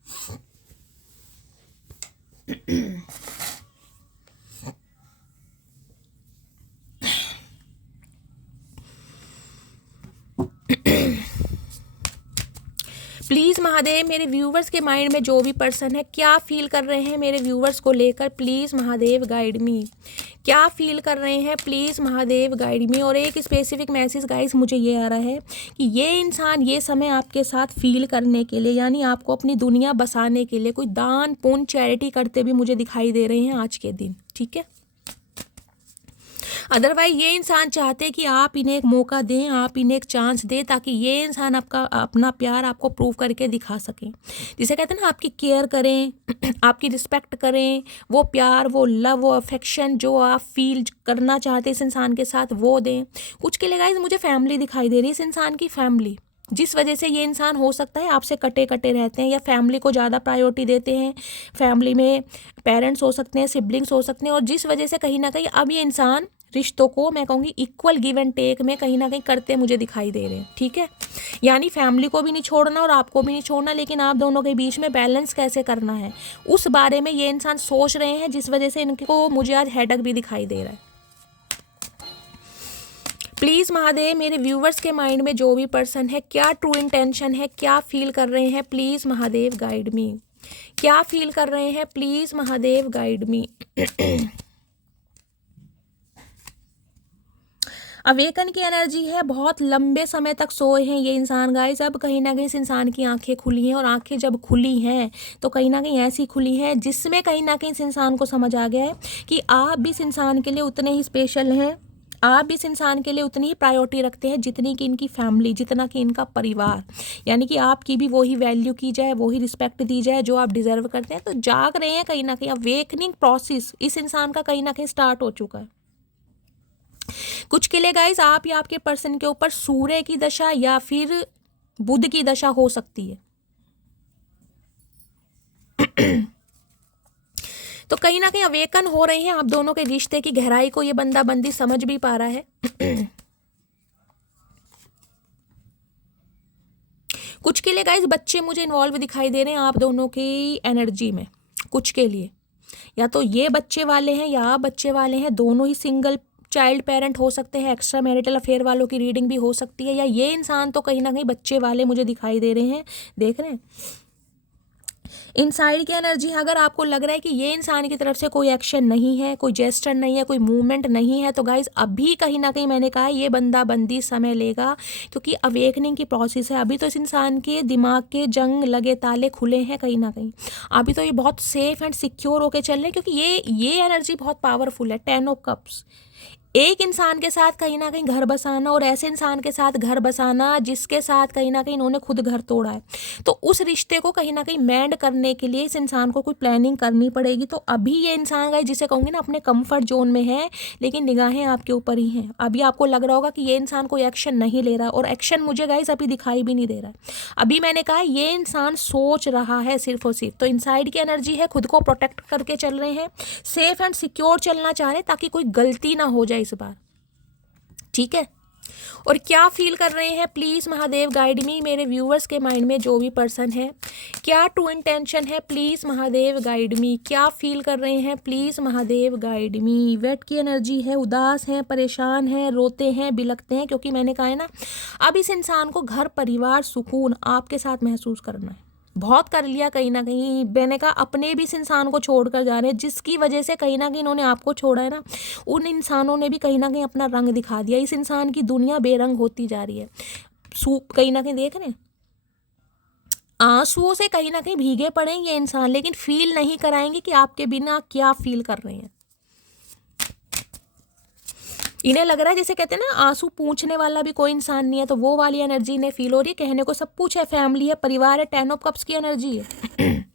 प्लीज़ महादेव मेरे व्यूवर्स के माइंड में जो भी पर्सन है क्या फील कर रहे हैं मेरे व्यूवर्स को लेकर, प्लीज़ महादेव गाइड मी, क्या फील कर रहे हैं प्लीज़ महादेव गाइड मी। और एक स्पेसिफिक मैसेज गाइस मुझे ये आ रहा है कि ये इंसान ये समय आपके साथ फील करने के लिए, यानी आपको अपनी दुनिया बसाने के लिए कोई दान पुण्य चैरिटी करते भी मुझे दिखाई दे रहे हैं आज के दिन, ठीक है। अदरवाइज ये इंसान चाहते हैं कि आप इन्हें एक मौका दें, आप इन्हें एक चांस दें, ताकि ये इंसान आपका अपना प्यार आपको प्रूव करके दिखा सकें। जिसे कहते हैं ना, आपकी केयर करें, आपकी रिस्पेक्ट करें, वो प्यार, वो लव, वो अफेक्शन जो आप फील करना चाहते हैं इस इंसान के साथ वो दें। कुछ के लिए गाइस मुझे फैमिली दिखाई दे रही है, इस इंसान की फैमिली, जिस वजह से ये इंसान हो सकता है आपसे कटे कटे रहते हैं या फैमिली को ज़्यादा प्रायोरिटी देते हैं। फैमिली में पेरेंट्स हो सकते हैं, सिबलिंग्स हो सकते हैं, और जिस वजह से कहीं ना कहीं अब ये इंसान रिश्तों को मैं कहूँगी इक्वल गिव एंड टेक में कहीं ना कहीं करते मुझे दिखाई दे रहे हैं, ठीक है। यानी फैमिली को भी नहीं छोड़ना और आपको भी नहीं छोड़ना, लेकिन आप दोनों के बीच में बैलेंस कैसे करना है उस बारे में ये इंसान सोच रहे हैं, जिस वजह से इनको मुझे आज हेडेक भी दिखाई दे रहा है। प्लीज़ महादेव मेरे व्यूवर्स के माइंड में जो भी पर्सन है क्या ट्रू इंटेंशन है, क्या फील कर रहे हैं, प्लीज़ महादेव गाइड मी, क्या फील कर रहे हैं please Mahadev guide me. Awaken की एनर्जी है, बहुत लंबे समय तक सोए हैं ये इंसान गाइस, अब कहीं ना कहीं इस इंसान की आंखें खुली हैं, और आंखें जब खुली हैं तो कहीं ना कहीं ऐसी खुली है जिसमें कहीं ना कहीं इस इंसान को समझ आ गया है कि आप भी इस इंसान के लिए उतने ही स्पेशल हैं, आप भी इस इंसान के लिए उतनी ही प्रायोरिटी रखते हैं जितनी कि इनकी फैमिली, जितना कि इनका परिवार, यानी कि आपकी भी वही वैल्यू की जाए, वही रिस्पेक्ट दी जाए जो आप डिजर्व करते हैं। तो जाग रहे हैं कहीं ना कहीं, अवेकनिंग प्रोसेस इस इंसान का कहीं ना कहीं स्टार्ट हो चुका है। कुछ के लिए गाइस आप या आपके पर्सन के ऊपर सूर्य की दशा या फिर बुध की दशा हो सकती है। तो कहीं ना कहीं अवेकन हो रहे हैं आप दोनों के रिश्ते की गहराई को ये बंदा बंदी समझ भी पा रहा है। कुछ के लिए गाइस बच्चे मुझे इन्वॉल्व दिखाई दे रहे हैं आप दोनों की एनर्जी में। कुछ के लिए या तो ये बच्चे वाले हैं या आप बच्चे वाले हैं, दोनों ही सिंगल चाइल्ड पेरेंट हो सकते हैं, एक्स्ट्रा मैरिटल अफेयर वालों की रीडिंग भी हो सकती है, या ये इंसान तो कहीं ना कहीं बच्चे वाले मुझे दिखाई दे रहे हैं। देख रहे हैं इनसाइड की एनर्जी है। अगर आपको लग रहा है कि ये इंसान की तरफ से कोई एक्शन नहीं है, कोई जेस्चर नहीं है, कोई मूवमेंट नहीं है, तो गाइज अभी कहीं ना कहीं मैंने कहा ये बंदा बंदी समय लेगा, क्योंकि अवेकनिंग की प्रोसेस है। अभी तो इस इंसान के दिमाग के जंग लगे, ताले खुले हैं कहीं ना कहीं। अभी तो ये बहुत सेफ एंड सिक्योर होके चल रहे हैं, क्योंकि ये एनर्जी बहुत पावरफुल है। 10 ऑफ कप्स, एक इंसान के साथ कहीं ना कहीं घर बसाना, और ऐसे इंसान के साथ घर बसाना जिसके साथ कहीं ना कहीं इन्होंने खुद घर तोड़ा है, तो उस रिश्ते को कहीं ना कहीं मेंड करने के लिए इस इंसान को कोई प्लानिंग करनी पड़ेगी। तो अभी ये इंसान गाइस जिसे कहूँगी ना अपने कंफर्ट जोन में है, लेकिन निगाहें आपके ऊपर ही हैं। अभी आपको लग रहा होगा कि ये इंसान कोई एक्शन नहीं ले रहा, और एक्शन मुझे गाइस अभी दिखाई भी नहीं दे रहा है। अभी मैंने कहा ये इंसान सोच रहा है सिर्फ और सिर्फ। तो इनसाइड की एनर्जी है, खुद को प्रोटेक्ट करके चल रहे हैं, सेफ एंड सिक्योर चलना चाह रहे हैं ताकि कोई गलती ना हो जाए इस बार, ठीक है। और क्या फील कर रहे हैं प्लीज़ महादेव गाइड मी, मेरे व्यूअर्स के माइंड में जो भी पर्सन है, क्या ट्रू इंटेंशन है प्लीज़ महादेव गाइड मी, क्या फील कर रहे हैं please Mahadev guide me. Wait की एनर्जी है, उदास हैं, परेशान हैं, रोते हैं, बिलखते हैं, क्योंकि मैंने कहा है ना, अब इस इंसान को घर परिवार सुकून आपके साथ महसूस करना है। बहुत कर लिया कहीं ना कहीं, मैंने कहा अपने भी इस इंसान को छोड़ कर जा रहे हैं, जिसकी वजह से कहीं ना कहीं इन्होंने आपको छोड़ा है ना, उन इंसानों ने भी कहीं ना कहीं अपना रंग दिखा दिया। इस इंसान की दुनिया बेरंग होती जा रही है। कहीं ना कहीं देख रहे हैं, आंसुओं से कहीं ना कहीं भीगे पड़े ये इंसान, लेकिन फील नहीं कराएंगे कि आपके बिना क्या फील कर रहे हैं। इन्हें लग रहा है जैसे कहते हैं ना, आंसू पूछने वाला भी कोई इंसान नहीं है, तो वो वाली एनर्जी इन्हें फील हो रही है। कहने को सब कुछ है, फैमिली है, परिवार है, 10 ऑफ कप्स की एनर्जी है।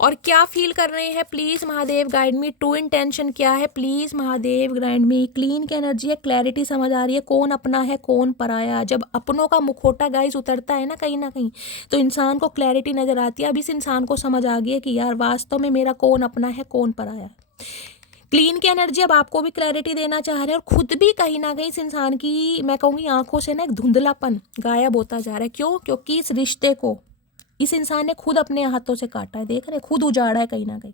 और क्या फील कर रहे हैं please Mahadev guide me, true intention क्या है please Mahadev guide me. Clean की एनर्जी है, क्लैरिटी समझ आ रही है, कौन अपना है कौन पराया। जब अपनों का मुखौटा गाइस उतरता है ना कहीं तो इंसान को क्लैरिटी नज़र आती है। अब इस इंसान को समझ आ गई है कि यार वास्तव में मेरा कौन अपना है कौन पराया है। क्लीन की एनर्जी अब आपको भी क्लैरिटी देना चाह रहे हैं, और खुद भी कहीं ना कहीं इस इंसान की मैं कहूँगी आंखों से ना एक धुंधलापन गायब होता जा रहा है। क्यों? क्योंकि इस रिश्ते को इस इंसान ने खुद अपने हाथों से काटा है, देख रहे, खुद उजाड़ा है कहीं ना कहीं।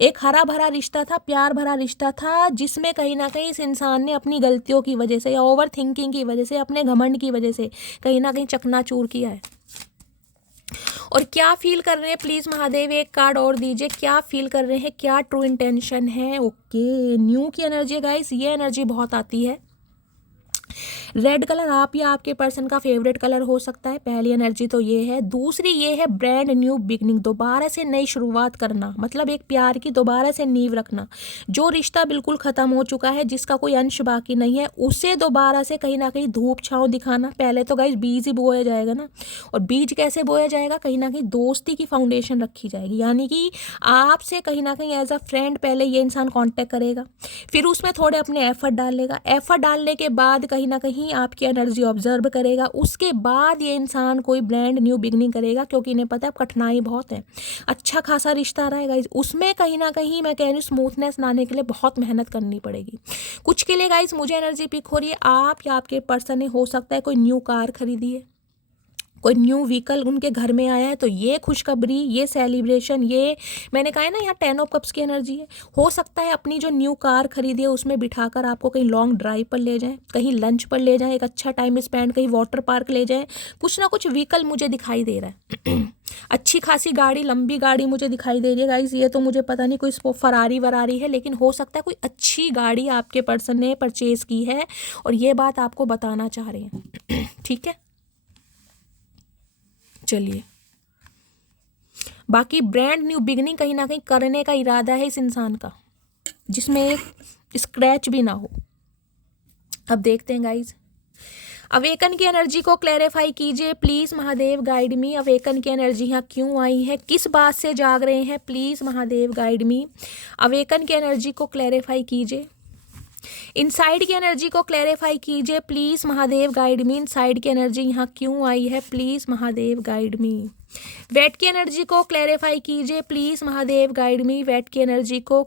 एक हरा भरा रिश्ता था, प्यार भरा रिश्ता था, जिसमें कहीं ना कहीं इस इंसान ने अपनी गलतियों की वजह से या ओवर थिंकिंग की वजह से, अपने घमंड की वजह से कहीं ना कहीं चकनाचूर किया है। और क्या फील कर रहे हैं प्लीज़ महादेव, एक कार्ड और दीजिए, क्या फील कर रहे हैं, क्या ट्रू इंटेंशन है। ओके, न्यू की एनर्जी है गाइस, ये एनर्जी बहुत आती है। रेड कलर आप या आपके पर्सन का फेवरेट कलर हो सकता है, पहली एनर्जी तो ये है। दूसरी ये है ब्रांड न्यू बिगनिंग, दोबारा से नई शुरुआत करना, मतलब एक प्यार की दोबारा से नींव रखना। जो रिश्ता बिल्कुल ख़त्म हो चुका है, जिसका कोई अंश बाकी नहीं है, उसे दोबारा से कहीं ना कहीं धूप छाँव दिखाना। पहले तो गाइस बीज ही बोया जाएगा ना, और बीज कैसे बोया जाएगा, कहीं ना कहीं दोस्ती की फाउंडेशन रखी जाएगी। यानी कि आपसे कहीं ना कहीं एज अ फ्रेंड पहले ये इंसान कॉन्टेक्ट करेगा, फिर उसमें थोड़े अपने एफर्ट डालेगा, एफर्ट डालने के बाद कहीं ना कहीं आपकी एनर्जी ऑब्जर्व करेगा, उसके बाद ये इंसान कोई ब्रांड न्यू बिगनिंग करेगा। क्योंकि इन्हें पता है अब कठिनाई बहुत है, अच्छा खासा रिश्ता रहेगा, उसमें कहीं ना कहीं मैं कह रही हूँ स्मूथनेस लाने के लिए बहुत मेहनत करनी पड़ेगी। कुछ के लिए गाइज मुझे एनर्जी पिक हो रही है, आप या आपके पर्सन ने हो सकता है कोई न्यू कार खरीदी है, कोई न्यू व्हीकल उनके घर में आया है, तो ये खुशखबरी, ये सेलिब्रेशन, ये मैंने कहा है ना यहाँ 10 ऑफ कप्स की एनर्जी है। हो सकता है अपनी जो न्यू कार खरीदी है उसमें बिठाकर आपको कहीं लॉन्ग ड्राइव पर ले जाएं, कहीं लंच पर ले जाएं, एक अच्छा टाइम स्पेंड, कहीं वाटर पार्क ले जाएं। कुछ ना कुछ व्हीकल मुझे दिखाई दे रहा है। अच्छी खासी गाड़ी, लंबी गाड़ी मुझे दिखाई दे रही है गाइज। ये तो मुझे पता नहीं कोई फरारी वरारी है, लेकिन हो सकता है कोई अच्छी गाड़ी आपके पर्सन ने परचेज की है और ये बात आपको बताना चाह रहे हैं। ठीक है, चलिए, बाकी ब्रांड न्यू बिगनिंग कहीं ना कहीं करने का इरादा है इस इंसान का, जिसमें एक स्क्रैच भी ना हो। अब देखते हैं गाइज, अवेकन की एनर्जी को क्लैरिफाई कीजिए please Mahadev guide me. Awaken की एनर्जी यहाँ क्यों आई है, किस बात से जाग रहे हैं, please Mahadev guide me. Awaken की एनर्जी को क्लैरिफाई कीजिए, इनसाइड की एनर्जी को क्लैरिफाई कीजिए please Mahadev guide me. Inside की एनर्जी यहाँ क्यों आई है, please Mahadev guide me. Wait की एनर्जी को क्लैरिफाई कीजिए please Mahadev guide me. Wait की एनर्जी को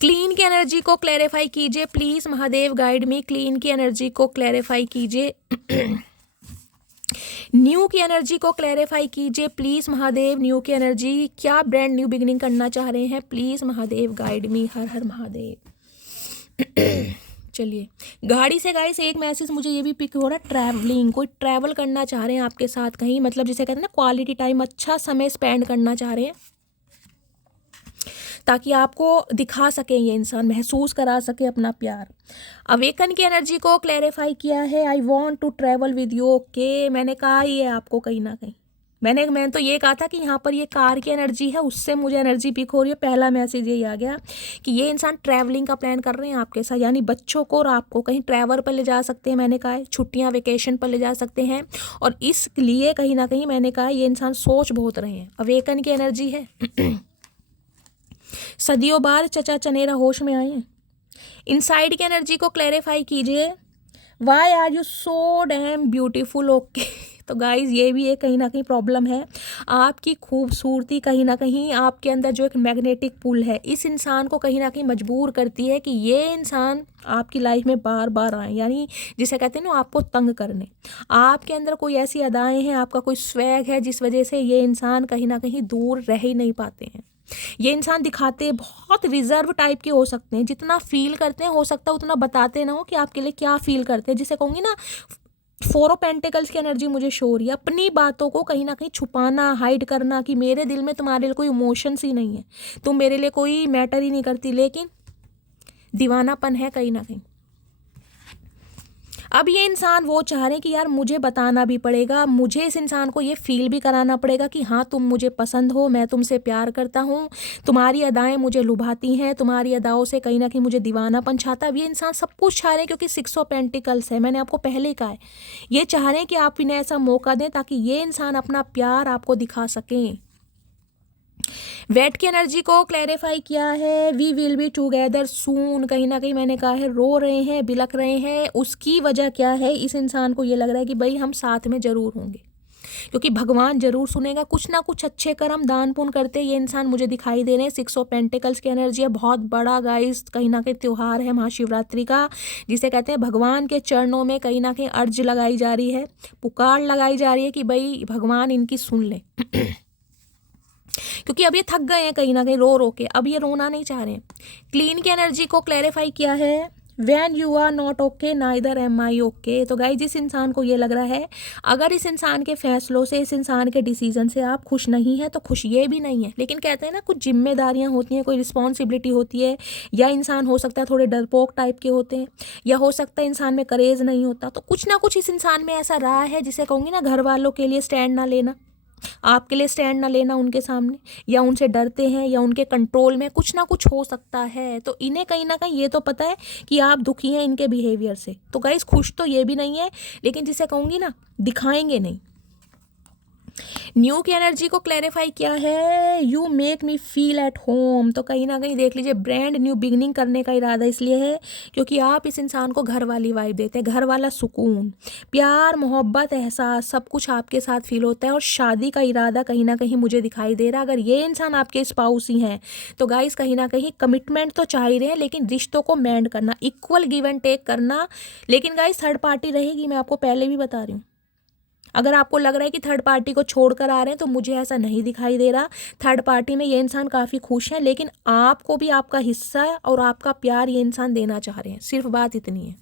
क्लीन की एनर्जी को क्लैरिफाई कीजिए please Mahadev guide me. Clean की एनर्जी को क्लैरिफाई कीजिए। न्यू की एनर्जी को क्लैरिफाई कीजिए प्लीज़ महादेव। न्यू की एनर्जी, क्या ब्रांड न्यू बिगिनिंग करना चाह रहे हैं, प्लीज़ महादेव गाइड मी। हर हर महादेव। चलिए, गाड़ी से गाइस एक मैसेज मुझे ये भी पिक हो रहा है, ट्रैवलिंग, कोई ट्रैवल करना चाह रहे हैं आपके साथ कहीं, मतलब जिसे कहते हैं ना क्वालिटी टाइम, अच्छा समय स्पेंड करना चाह रहे हैं ताकि आपको दिखा सकें, ये इंसान महसूस करा सके अपना प्यार। अवेकन की एनर्जी को क्लैरिफाई किया है, I want to travel with you. Okay, मैंने कहा ही है आपको कहीं ना कहीं, मैंने तो ये कहा था कि यहाँ पर ये कार की एनर्जी है, उससे मुझे एनर्जी पिक हो रही है। पहला मैसेज यही आ गया कि ये इंसान ट्रैवलिंग का प्लान कर रहे हैं आपके साथ, यानी बच्चों को और आपको कहीं ट्रैवल पर ले जा सकते हैं। मैंने कहा है छुट्टियाँ वेकेशन पर ले जा सकते हैं, और इसलिए कहीं ना कहीं मैंने कहा ये इंसान सोच बहुत रहे हैं। अवेकन की एनर्जी है। सदियों बाद चचा चनेरा होश में आए हैं। इनसाइड की एनर्जी को क्लैरिफाई कीजिए, why are you so damn beautiful. Okay, तो गाइज ये भी एक कहीं ना कहीं प्रॉब्लम है। आपकी खूबसूरती कहीं ना कहीं आपके अंदर जो एक मैग्नेटिक पुल है इस इंसान को कहीं ना कहीं मजबूर करती है कि ये इंसान आपकी लाइफ में बार बार आए, यानी जिसे कहते हैं ना आपको तंग करने। आपके अंदर कोई ऐसी अदाएं हैं, आपका कोई स्वैग है जिस वजह से ये इंसान कहीं ना कहीं दूर रह ही नहीं पाते हैं। ये इंसान दिखाते बहुत रिजर्व टाइप के हो सकते हैं, जितना फील करते हैं हो सकता है उतना बताते ना हो कि आपके लिए क्या फील करते हैं। जिसे कहूँगी ना 4 ऑफ पेंटिकल्स की एनर्जी मुझे शो हो रही है, अपनी बातों को कहीं ना कहीं छुपाना, हाइड करना कि मेरे दिल में तुम्हारे लिए कोई इमोशंस ही नहीं है, तुम मेरे लिए कोई मैटर ही नहीं करती, लेकिन दीवानापन है कहीं ना कहीं। अब ये इंसान वो चाह रहे हैं कि यार मुझे बताना भी पड़ेगा, मुझे इस इंसान को ये फील भी कराना पड़ेगा कि हाँ तुम मुझे पसंद हो, मैं तुमसे प्यार करता हूँ, तुम्हारी अदाएं मुझे लुभाती हैं, तुम्हारी अदाओं से कहीं ना कहीं मुझे दीवानापन छाता है। अब ये इंसान सब कुछ चाह रहे हैं क्योंकि 6 ऑफ पेंटिकल्स है, मैंने आपको पहले ही कहा है। ये चाह रहे हैं कि आप इन्हें ऐसा मौका दें ताकि ये इंसान अपना प्यार आपको दिखा सकें। वेट की एनर्जी को क्लैरिफाई किया है, वी विल बी टुगेदर सून। कहीं ना कहीं मैंने कहा है रो रहे हैं, बिलख रहे हैं, उसकी वजह क्या है, इस इंसान को ये लग रहा है कि भाई हम साथ में ज़रूर होंगे, क्योंकि भगवान जरूर सुनेगा। कुछ ना कुछ अच्छे कर्म दान पुण्य करते ये इंसान मुझे दिखाई दे रहे हैं। 6 ऑफ पेंटिकल्स की एनर्जी है, बहुत बड़ा गाइस कहीं ना कहीं त्यौहार है महाशिवरात्रि का, जिसे कहते हैं भगवान के चरणों में कहीं ना कहीं अर्ज लगाई जा रही है, पुकार लगाई जा रही है कि भाई भगवान इनकी सुन ले क्योंकि अब ये थक गए हैं कहीं ना कहीं रो रो के, अब ये रोना नहीं चाह रहे हैं। क्लीन की एनर्जी को क्लैरिफाई किया है, when you are not okay neither am I okay. तो गाइस जिस इंसान को ये लग रहा है अगर इस इंसान के फैसलों से, इस इंसान के डिसीजन से आप खुश नहीं हैं तो खुश ये भी नहीं है, लेकिन कहते हैं ना कुछ जिम्मेदारियां होती हैं, कोई रिस्पॉन्सिबिलिटी होती है, या इंसान हो सकता है थोड़े डरपोक टाइप के होते हैं, या हो सकता है इंसान में करेज नहीं होता। तो कुछ ना कुछ इस इंसान में ऐसा रहा है जिसे कहूँगी ना घर वालों के लिए स्टैंड ना लेना, आपके लिए स्टैंड ना लेना उनके सामने, या उनसे डरते हैं, या उनके कंट्रोल में कुछ ना कुछ हो सकता है। तो इन्हें कहीं ना कहीं ये तो पता है कि आप दुखी हैं इनके बिहेवियर से, तो गाइस खुश तो ये भी नहीं है, लेकिन जिसे कहूँगी ना दिखाएंगे नहीं। न्यू की एनर्जी को क्लैरिफाई किया है, you make me feel at home. तो कहीं ना कहीं देख लीजिए ब्रांड न्यू बिगनिंग करने का इरादा इसलिए है क्योंकि आप इस इंसान को घर वाली वाइब देते हैं, घर वाला सुकून, प्यार, मोहब्बत, एहसास सब कुछ आपके साथ फील होता है, और शादी का इरादा कहीं ना कहीं मुझे दिखाई दे रहा है। अगर ये इंसान आपके स्पाउस ही हैं तो गाइस कहीं ना कहीं कमिटमेंट तो चाह ही रहे हैं, लेकिन रिश्तों को मेंड करना, इक्वल गिव एंड टेक करना। लेकिन गाइस थर्ड पार्टी रहेगी, मैं आपको पहले भी बता रही हूँ। अगर आपको लग रहा है कि थर्ड पार्टी को छोड़कर आ रहे हैं तो मुझे ऐसा नहीं दिखाई दे रहा। थर्ड पार्टी में ये इंसान काफ़ी खुश है, लेकिन आपको भी आपका हिस्सा और आपका प्यार ये इंसान देना चाह रहे हैं, सिर्फ बात इतनी है।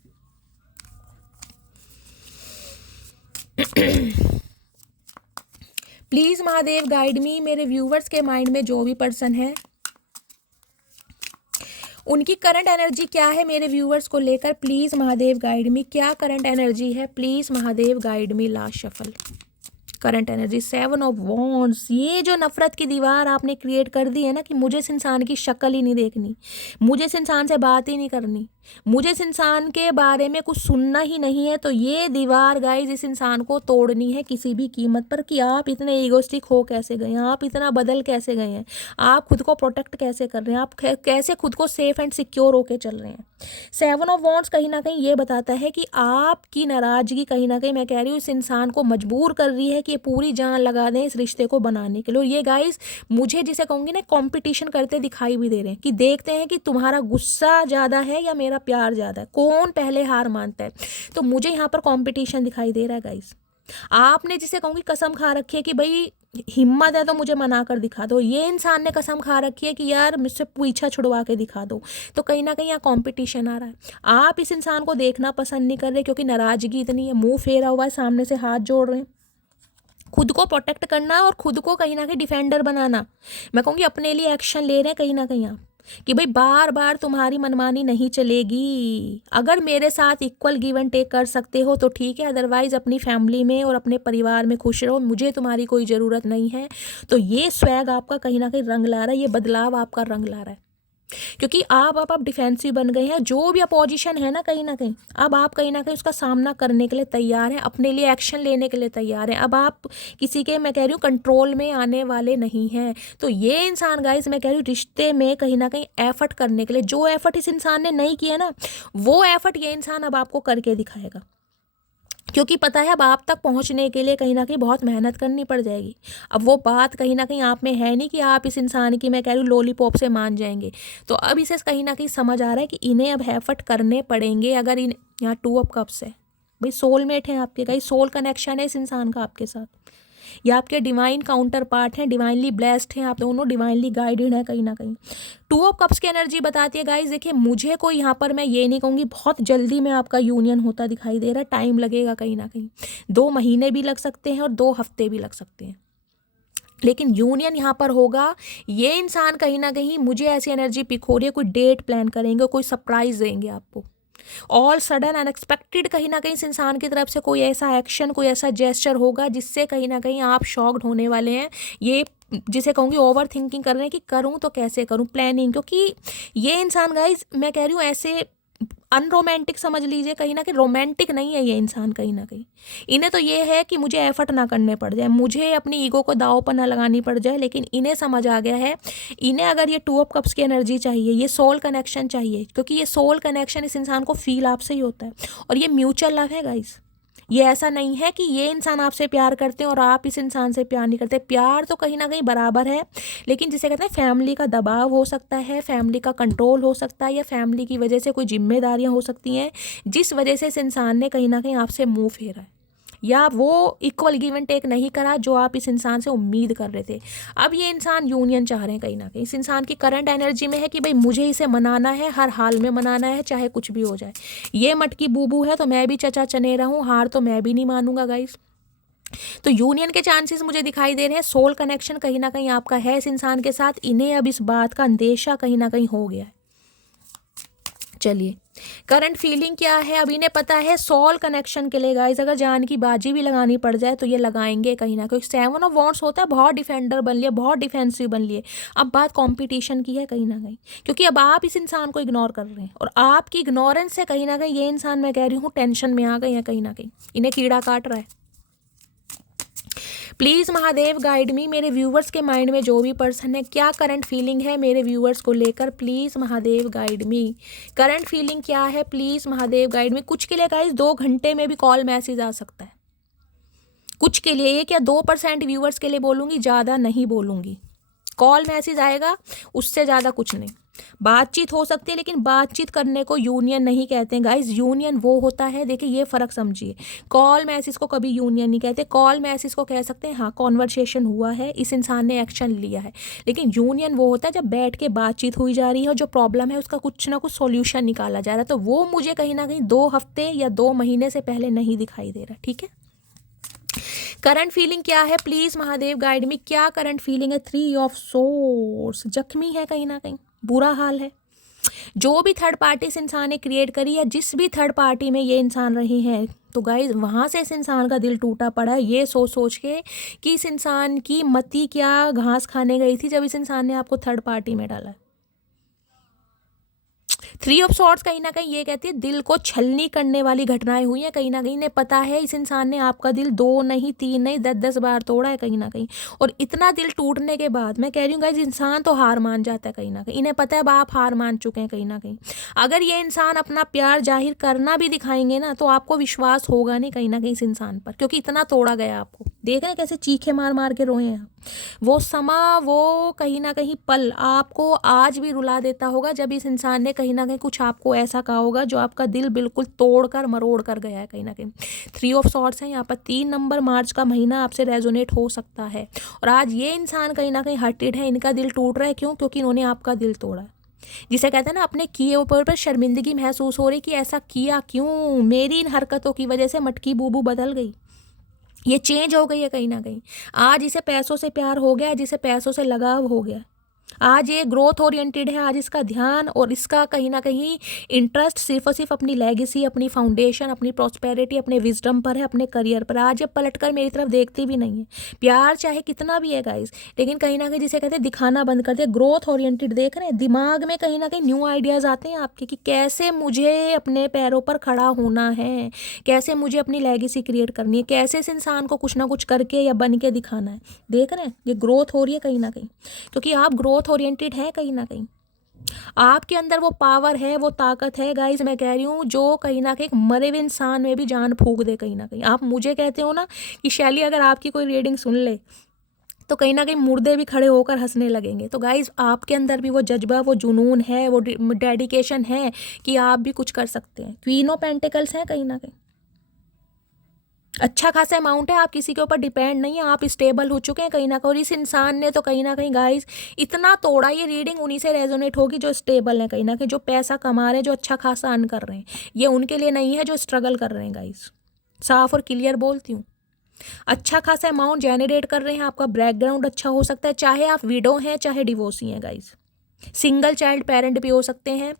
प्लीज़ महादेव गाइड मी, मेरे व्यूवर्स के माइंड में जो भी पर्सन है उनकी करंट एनर्जी क्या है मेरे व्यूवर्स को लेकर, प्लीज़ महादेव गाइड मी, क्या करंट एनर्जी है, please Mahadev guide me. Last shuffle current energy 7 of wands. ये जो नफरत की दीवार आपने क्रिएट कर दी है ना कि मुझे इस इंसान की शक्ल ही नहीं देखनी, मुझे इस इंसान से बात ही नहीं करनी, मुझे इस इंसान के बारे में कुछ सुनना ही नहीं है, तो ये दीवार गाइज इस इंसान को तोड़नी है किसी भी कीमत पर। कि आप इतने ईगोस्टिक हो कैसे गए हैं, आप इतना बदल कैसे गए हैं, आप खुद को प्रोटेक्ट कैसे कर रहे हैं, आप कैसे खुद को सेफ एंड सिक्योर होके चल रहे हैं। 7 ऑफ वॉन्ड्स कहीं ना कहीं ये बताता है कि आपकी नाराज़गी कहीं ना कहीं मैं कह रही हूँ इस इंसान को मजबूर कर रही है कि ये पूरी जान लगा दें इस रिश्ते को बनाने के लिए। और ये गाइस मुझे जिसे कहूँगी ना कंपटीशन करते दिखाई भी दे रहे हैं कि देखते हैं कि तुम्हारा गुस्सा ज़्यादा है या मेरा प्यार ज़्यादा है, कौन पहले हार मानता है। तो मुझे यहाँ पर कंपटीशन दिखाई दे रहा है गाइस। आपने जिसे कहूँगी कसम खा रखी है कि भाई हिम्मत है तो मुझे मना कर दिखा दो, ये इंसान ने कसम खा रखी है कि यार मुझसे पीछा छुड़वा के दिखा दो। तो कहीं ना कहीं यहाँ कंपटीशन आ रहा है। आप इस इंसान को देखना पसंद नहीं कर रहे क्योंकि नाराज़गी इतनी है, मुंह फेरा हुआ है, सामने से हाथ जोड़ रहे हैं। खुद को प्रोटेक्ट करना और खुद को कहीं ना कहीं डिफेंडर बनाना, मैं कहूँगी अपने लिए एक्शन ले रहे हैं कहीं ना कहीं आप कि भाई बार बार तुम्हारी मनमानी नहीं चलेगी। अगर मेरे साथ इक्वल गिव एंड टेक कर सकते हो तो ठीक है, अदरवाइज अपनी फैमिली में और अपने परिवार में खुश रहो, मुझे तुम्हारी कोई ज़रूरत नहीं है। तो ये स्वैग आपका कहीं ना कहीं रंग ला रहा है, ये बदलाव आपका रंग ला रहा है क्योंकि आप डिफेंसिव बन गए हैं। जो भी अपोजिशन है ना कहीं अब आप कहीं ना कहीं उसका सामना करने के लिए तैयार हैं, अपने लिए एक्शन लेने के लिए तैयार हैं। अब आप किसी के मैं कह रही हूँ कंट्रोल में आने वाले नहीं हैं। तो ये इंसान गाइस मैं कह रही हूँ रिश्ते में कहीं ना कहीं एफर्ट करने के लिए, जो एफर्ट इस इंसान ने नहीं किया ना वो एफर्ट ये इंसान अब आपको करके दिखाएगा। क्योंकि पता है अब आप तक पहुंचने के लिए कहीं ना कहीं बहुत मेहनत करनी पड़ जाएगी। अब वो बात कहीं ना कहीं आप में है नहीं कि आप इस इंसान की, मैं कह रही हूँ, लॉलीपॉप से मान जाएंगे। तो अब इसे कहीं ना कहीं समझ आ रहा है कि इन्हें अब एफर्ट करने पड़ेंगे। अगर इन यहाँ 2 ऑफ कप्स है, भाई सोलमेट है आपके, कहीं सोल कनेक्शन है इस इंसान का आपके साथ, या आपके डिवाइन काउंटर पार्ट हैं, डिवाइनली ब्लेस्ड हैं, आप दोनों डिवाइनली गाइडेड हैं कहीं ना कहीं। 2 ऑफ कप्स की एनर्जी बताती है गाइस, देखिए मुझे कोई यहाँ पर, मैं ये नहीं कहूँगी बहुत जल्दी में आपका यूनियन होता दिखाई दे रहा है, टाइम लगेगा कहीं ना कहीं, 2 महीने भी लग सकते हैं और 2 हफ्ते भी लग सकते हैं, लेकिन यूनियन यहाँ पर होगा। ये इंसान कहीं ना कहीं, मुझे ऐसी एनर्जी पिक हो रही है, कोई डेट प्लान करेंगे, कोई सरप्राइज देंगे आपको, ऑल सडन अनएक्सपेक्टेड कहीं ना कहीं इस इंसान की तरफ से कोई ऐसा एक्शन, कोई ऐसा जेस्चर होगा जिससे कहीं ना कहीं आप शॉक्ड होने वाले हैं। ये जिसे कहूँगी ओवर थिंकिंग कर रहे हैं कि करूँ तो कैसे करूँ, प्लानिंग, क्योंकि ये इंसान गाइज मैं कह रही हूँ ऐसे अनरोमांटिक समझ लीजिए, कहीं ना कहीं रोमांटिक नहीं है ये इंसान कहीं ना कहीं। इन्हें तो ये है कि मुझे एफर्ट ना करने पड़ जाए, मुझे अपनी ईगो को दांव पर ना लगानी पड़ जाए, लेकिन इन्हें समझ आ गया है, इन्हें अगर ये 2 ऑफ कप्स की एनर्जी चाहिए, ये सोल कनेक्शन चाहिए, क्योंकि ये सोल कनेक्शन इस इंसान को फील आपसे ही होता है, और ये म्यूचुअल लव है गाइस। ये ऐसा नहीं है कि ये इंसान आपसे प्यार करते हैं और आप इस इंसान से प्यार नहीं करते, प्यार तो कहीं ना कहीं बराबर है, लेकिन जिसे कहते हैं फैमिली का दबाव हो सकता है, फैमिली का कंट्रोल हो सकता है, या फैमिली की वजह से कोई जिम्मेदारियां हो सकती हैं जिस वजह से इस इंसान ने कहीं ना कहीं आपसे मुंह फेरा है, या वो इक्वल गिव एंड टेक नहीं करा जो आप इस इंसान से उम्मीद कर रहे थे। अब ये इंसान यूनियन चाह रहे हैं कहीं ना कहीं, इस इंसान की करंट एनर्जी में है कि भाई मुझे इसे मनाना है, हर हाल में मनाना है, चाहे कुछ भी हो जाए। ये मटकी बूबू है तो मैं भी चचा चनेरा हूँ, हार तो मैं भी नहीं मानूंगा गाइस। तो यूनियन के चांसेस मुझे दिखाई दे रहे हैं, सोल कनेक्शन कहीं ना कहीं आपका है इस इंसान के साथ, इन्हें अब इस बात का अंदेशा कहीं ना कहीं हो गया है। चलिए करंट फीलिंग क्या है, अब इन्हें पता है सोल कनेक्शन के लिए गाइस अगर जान की बाजी भी लगानी पड़ जाए तो ये लगाएंगे कहीं ना कहीं। 7 ऑफ वॉन्ड्स होता है, बहुत डिफेंडर बन लिए, बहुत डिफेंसिव बन लिए। अब बात कंपटीशन की है कहीं ना कहीं, क्योंकि अब आप इस इंसान को इग्नोर कर रहे हैं, और आपकी इग्नोरेंस से कहीं ना कहीं ये इंसान, मैं कह रही हूँ, टेंशन में आ गए हैं कहीं ना कहीं, इन्हें कीड़ा काट रहा है। प्लीज़ महादेव गाइड मी, मेरे व्यूवर्स के माइंड में जो भी पर्सन है, क्या करंट फीलिंग है मेरे व्यूवर्स को लेकर, please Mahadev guide me. Current feeling क्या है, प्लीज़ महादेव गाइड मी। कुछ के लिए गाइस 2 घंटे में भी कॉल मैसेज आ सकता है, कुछ के लिए, ये क्या 2% व्यूवर्स के लिए बोलूँगी, ज़्यादा नहीं बोलूँगी, कॉल मैसेज आएगा, उससे ज़्यादा कुछ नहीं। बातचीत हो सकती है, लेकिन बातचीत करने को यूनियन नहीं कहते हैं गाइस। यूनियन वो होता है, देखिए ये फ़र्क समझिए, कॉल मैसेज को कभी यूनियन नहीं कहते। कॉल मैसेज को कह सकते हैं हाँ कॉन्वर्सेशन हुआ है, इस इंसान ने एक्शन लिया है, लेकिन यूनियन वो होता है जब बैठ के बातचीत हुई जा रही है और जो प्रॉब्लम है उसका कुछ ना कुछ सॉल्यूशन निकाला जा रहा है। तो वो मुझे कहीं ना कहीं 2 हफ्ते या 2 महीने से पहले नहीं दिखाई दे रहा, ठीक है। करंट फीलिंग क्या है, प्लीज महादेव गाइड मी, क्या करंट फीलिंग है। 3 ऑफ सोर्स, जख्मी है कहीं ना कहीं, बुरा हाल है। जो भी थर्ड पार्टी इस इंसान ने क्रिएट करी है, जिस भी थर्ड पार्टी में ये इंसान रहे हैं, तो गाइज वहाँ से इस इंसान का दिल टूटा पड़ा है, ये सोच सोच के कि इस इंसान की मती क्या घास खाने गई थी जब इस इंसान ने आपको थर्ड पार्टी में डाला। 3 ऑफ सॉर्ड्स कहीं ना कहीं ये कहती है दिल को छलनी करने वाली घटनाएं हुई हैं कहीं ना कहीं। इन्हें पता है इस इंसान ने आपका दिल 2 नहीं 3 नहीं 10 बार तोड़ा है कहीं ना कहीं, और इतना दिल टूटने के बाद मैं कह रही हूँ गाइस इंसान तो हार मान जाता है कहीं ना कहीं। इन्हें पता है अब आप हार मान चुके हैं कहीं ना कहीं। अगर ये इंसान अपना प्यार जाहिर करना भी दिखाएंगे ना तो आपको विश्वास होगा नहीं कहीं ना कहीं इस इंसान पर, क्योंकि इतना तोड़ा गया आपको। देख रहे हैं कैसे चीखे मार मार के रोए हैं आप। वो समा, वो कहीं ना कहीं पल आपको आज भी रुला देता होगा जब इस इंसान ने कहीं ना कहीं कुछ आपको ऐसा कहा होगा जो आपका दिल बिल्कुल तोड़ कर मरोड़ कर गया है कहीं ना कहीं। 3 ऑफ सॉर्ड्स है यहाँ पर। 3 नंबर मार्च का महीना आपसे रेजोनेट हो सकता है, और आज ये इंसान कहीं ना कहीं हर्टेड है, इनका दिल टूट रहा है। क्यों? क्योंकि इन्होंने आपका दिल तोड़ा। जिसे कहते हैं ना अपने किए ऊपर पर शर्मिंदगी महसूस हो रही कि ऐसा किया क्यों, मेरी इन हरकतों की वजह से मटकी बूबू बदल गई, ये चेंज हो गई है कहीं ना कहीं। आज इसे पैसों से प्यार हो गया, जिसे पैसों से लगाव हो गया। आज ये ग्रोथ ओरिएंटेड है, आज इसका ध्यान और इसका कहीं ना कहीं इंटरेस्ट सिर्फ और सिर्फ अपनी लेगेसी, अपनी फाउंडेशन, अपनी प्रॉस्पेरिटी, अपने विजडम पर है, अपने करियर पर। आज ये पलटकर मेरी तरफ देखती भी नहीं है। प्यार चाहे कितना भी है गाइस, लेकिन कहीं ना कहीं जिसे कहते हैं दिखाना बंद कर दिया। ग्रोथ ओरिएंटेड देख रहे हैं, दिमाग में कहीं ना कहीं न्यू आइडियाज़ आते हैं आपके कि कैसे मुझे अपने पैरों पर खड़ा होना है, कैसे मुझे अपनी लेगेसी क्रिएट करनी है, कैसे इस इंसान को कुछ ना कुछ करके या बन के दिखाना है। देख रहे हैं ये ग्रोथ हो रही है कहीं ना कहीं, क्योंकि आप ग्रोथ ओरिएंटेड है कहीं ना कहीं। आपके अंदर वो पावर है, वो ताकत है गाइज, मैं कह रही हूँ, जो कहीं ना कहीं एक मरे हुए इंसान में भी जान फूंक दे कहीं ना कहीं। आप मुझे कहते हो ना कि शैली अगर आपकी कोई रीडिंग सुन ले तो कहीं ना कहीं मुर्दे भी खड़े होकर हंसने लगेंगे। तो गाइज आपके अंदर भी वो जज्बा, वो जुनून है, वो डेडिकेशन है कि आप भी कुछ कर सकते हैं। क्वीन ऑफ पेंटिकल्स है कहीं ना कहीं, अच्छा खासा अमाउंट है, आप किसी के ऊपर डिपेंड नहीं है, आप स्टेबल हो चुके हैं कहीं ना कहीं। और इस इंसान ने तो कहीं ना कहीं गाइस इतना तोड़ा, ये रीडिंग उन्हीं से रेजोनेट होगी जो स्टेबल है कहीं ना कहीं, जो पैसा कमा रहे हैं, जो अच्छा खासा अर्न कर रहे हैं। ये उनके लिए नहीं है जो स्ट्रगल कर रहे हैं गाइस, साफ और क्लियर बोलती हूँ। अच्छा खासा अमाउंट जनरेट कर रहे हैं, आपका बैकग्राउंड अच्छा हो सकता है, चाहे आप विडो हैं चाहे डिवोर्सी हैं गाइस, सिंगल चाइल्ड पेरेंट भी हो सकते हैं,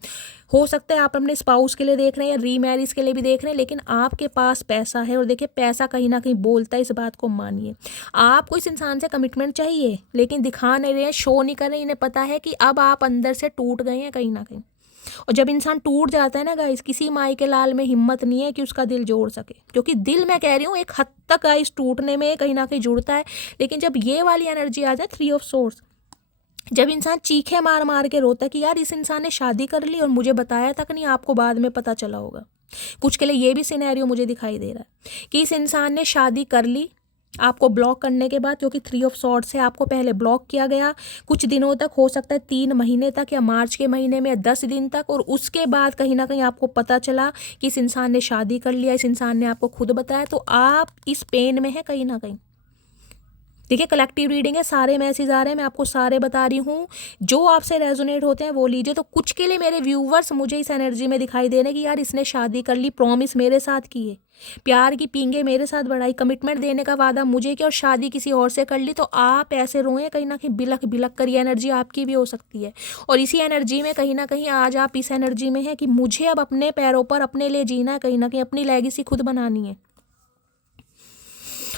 हो सकता है आप अपने स्पाउस के लिए देख रहे हैं या रीमैरिज के लिए भी देख रहे हैं, लेकिन आपके पास पैसा है। और देखिए पैसा कहीं ना कहीं बोलता है, इस बात को मानिए। आपको इस इंसान से कमिटमेंट चाहिए लेकिन दिखा नहीं रहे हैं, शो नहीं कर रहे हैं, इन्हें पता है कि अब आप अंदर से टूट गए हैं कहीं ना कहीं। और जब इंसान टूट जाता है ना गाइस, किसी माई के लाल में हिम्मत नहीं है कि उसका दिल जोड़ सके, क्योंकि दिल, मैं कह रही हूँ, एक हद तक गाइस टूटने में कहीं ना कहीं जुड़ता है। लेकिन जब ये वाली एनर्जी आ जाए, 3 ऑफ सोर्स, जब इंसान चीखे मार मार के रोता है कि यार इस इंसान ने शादी कर ली और मुझे बताया तक नहीं, आपको बाद में पता चला होगा। कुछ के लिए ये भी सिनेरियो मुझे दिखाई दे रहा है कि इस इंसान ने शादी कर ली आपको ब्लॉक करने के बाद, क्योंकि 3 ऑफ सॉर्ड्स है, आपको पहले ब्लॉक किया गया कुछ दिनों तक, हो सकता है 3 महीने तक या मार्च के महीने में 10 दिन तक, और उसके बाद कहीं ना कहीं आपको पता चला कि इस इंसान ने शादी कर लिया, इस इंसान ने आपको खुद बताया, तो आप इस पेन में है कहीं ना कहीं। देखिए कलेक्टिव रीडिंग है, सारे मैसेज आ रहे हैं, मैं आपको सारे बता रही हूँ, जो आपसे रेजोनेट होते हैं वो लीजिए। तो कुछ के लिए मेरे व्यूवर्स मुझे इस एनर्जी में दिखाई दे रहे हैं कि यार इसने शादी कर ली, प्रॉमिस मेरे साथ की है, प्यार की पींगे मेरे साथ बढ़ाई, कमिटमेंट देने का वादा मुझे किया और शादी किसी और से कर ली। तो आप ऐसे रोए कहीं ना कहीं, बिलख बिलख कर, ये एनर्जी आपकी भी हो सकती है। और इसी एनर्जी में कहीं ना कहीं आज आप इस एनर्जी में है कि मुझे अब अपने पैरों पर अपने लिए जीना है, कहीं ना कहीं अपनी लेगेसी खुद बनानी है।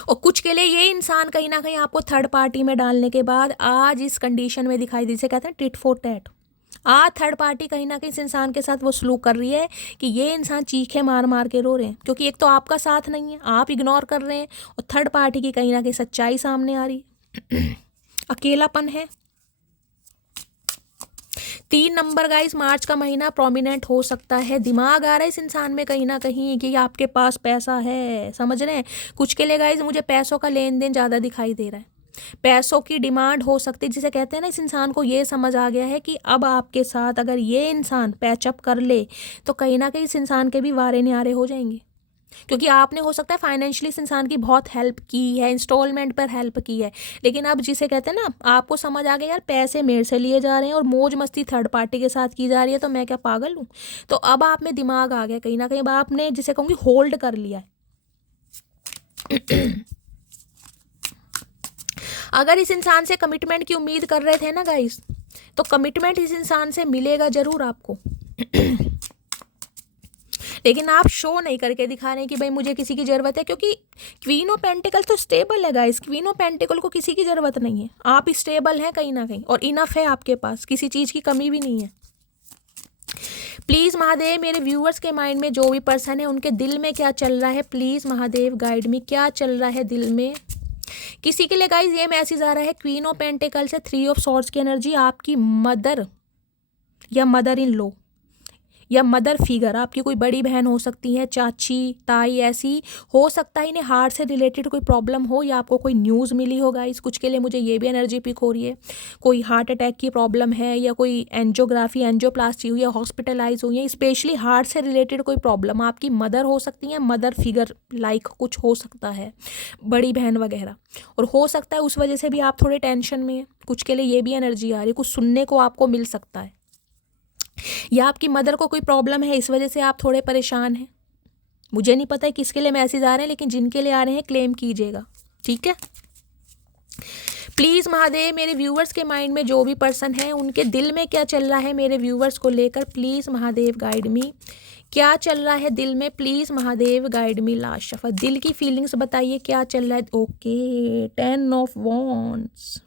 और कुछ के लिए ये इंसान कहीं ना कहीं आपको थर्ड पार्टी में डालने के बाद आज इस कंडीशन में दिखाई दी, जिसे कहते हैं टिट फॉर टैट। आज थर्ड पार्टी कहीं ना कहीं इस इंसान के साथ वो सलूक कर रही है कि ये इंसान चीखे मार मार के रो रहे हैं, क्योंकि एक तो आपका साथ नहीं है, आप इग्नोर कर रहे हैं, और थर्ड पार्टी की कहीं ना कहीं सच्चाई सामने आ रही है। अकेलापन है। 3 नंबर गाइस, मार्च का महीना प्रोमिनेंट हो सकता है, दिमाग आ रहा है इस इंसान में कहीं ना कहीं कि आपके पास पैसा है, समझ रहे हैं। कुछ के लिए गाइस मुझे पैसों का लेन देन ज़्यादा दिखाई दे रहा है, पैसों की डिमांड हो सकती है, जिसे कहते हैं ना, इस इंसान को ये समझ आ गया है कि अब आपके साथ अगर ये इंसान पैचअप कर ले तो कहीं ना कहीं इस इंसान के भी वारे न्यारे हो जाएंगे, क्योंकि आपने हो सकता है फाइनेंशियली इस इंसान की बहुत हेल्प की है, इंस्टॉलमेंट पर हेल्प की है, लेकिन अब जिसे कहते हैं ना, आपको समझ आ गया यार पैसे मेरे से लिए जा रहे हैं और मौज मस्ती थर्ड पार्टी के साथ की जा रही है, तो मैं क्या पागल हूँ। तो अब आप में दिमाग आ गया कहीं ना कहीं, अब आपने जिसे कहूँगी होल्ड कर लिया है। अगर इस इंसान से कमिटमेंट की उम्मीद कर रहे थे ना गाइस, तो कमिटमेंट इस इंसान से मिलेगा जरूर आपको। लेकिन आप शो नहीं करके दिखा रहे हैं कि भाई मुझे किसी की ज़रूरत है, क्योंकि क्वीन ऑफ पेंटिकल तो स्टेबल है गाइस, क्वीन ऑफ पेंटिकल को किसी की ज़रूरत नहीं है, आप स्टेबल हैं कहीं ना कहीं, और इनफ है आपके पास, किसी चीज़ की कमी भी नहीं है। प्लीज़ महादेव, मेरे व्यूअर्स के माइंड में जो भी पर्सन है उनके दिल में क्या चल रहा है, प्लीज़ महादेव गाइड मी, क्या चल रहा है दिल में। किसी के लिए गाइस ये मैसेज आ रहा है, क्वीन ऑफ पेंटिकल से 3 ऑफ सॉर्ड्स की एनर्जी, आपकी मदर या मदर इन लॉ या मदर फिगर, आपकी कोई बड़ी बहन हो सकती है, चाची ताई, ऐसी हो सकता है इन्हें हार्ट से रिलेटेड कोई प्रॉब्लम हो, या आपको कोई न्यूज़ मिली होगा। इस कुछ के लिए मुझे ये भी एनर्जी पिक हो रही है, कोई हार्ट अटैक की प्रॉब्लम है, या कोई एंजियोग्राफी एंजियोप्लास्टी हुई है, हॉस्पिटलाइज हुई है, स्पेशली हार्ट से रिलेटेड कोई प्रॉब्लम, आपकी मदर हो सकती है, मदर फिगर लाइक कुछ हो सकता है, बड़ी बहन वगैरह, और हो सकता है उस वजह से भी आप थोड़े टेंशन में हैं। कुछ के लिए ये भी एनर्जी आ रही है, कुछ सुनने को आपको मिल सकता है, या आपकी मदर को कोई प्रॉब्लम है, इस वजह से आप थोड़े परेशान हैं। मुझे नहीं पता है किसके लिए मैसेज आ रहे हैं, लेकिन जिनके लिए आ रहे हैं क्लेम कीजिएगा, ठीक है। प्लीज़ महादेव, मेरे व्यूवर्स के माइंड में जो भी पर्सन है उनके दिल में क्या चल रहा है मेरे व्यूवर्स को लेकर, प्लीज़ महादेव गाइड मी, क्या चल रहा है दिल में, please Mahadev guide me. Last shuffle, दिल की फीलिंग्स बताइए क्या चल रहा है। ओके, 10 ऑफ वॉन्ड्स,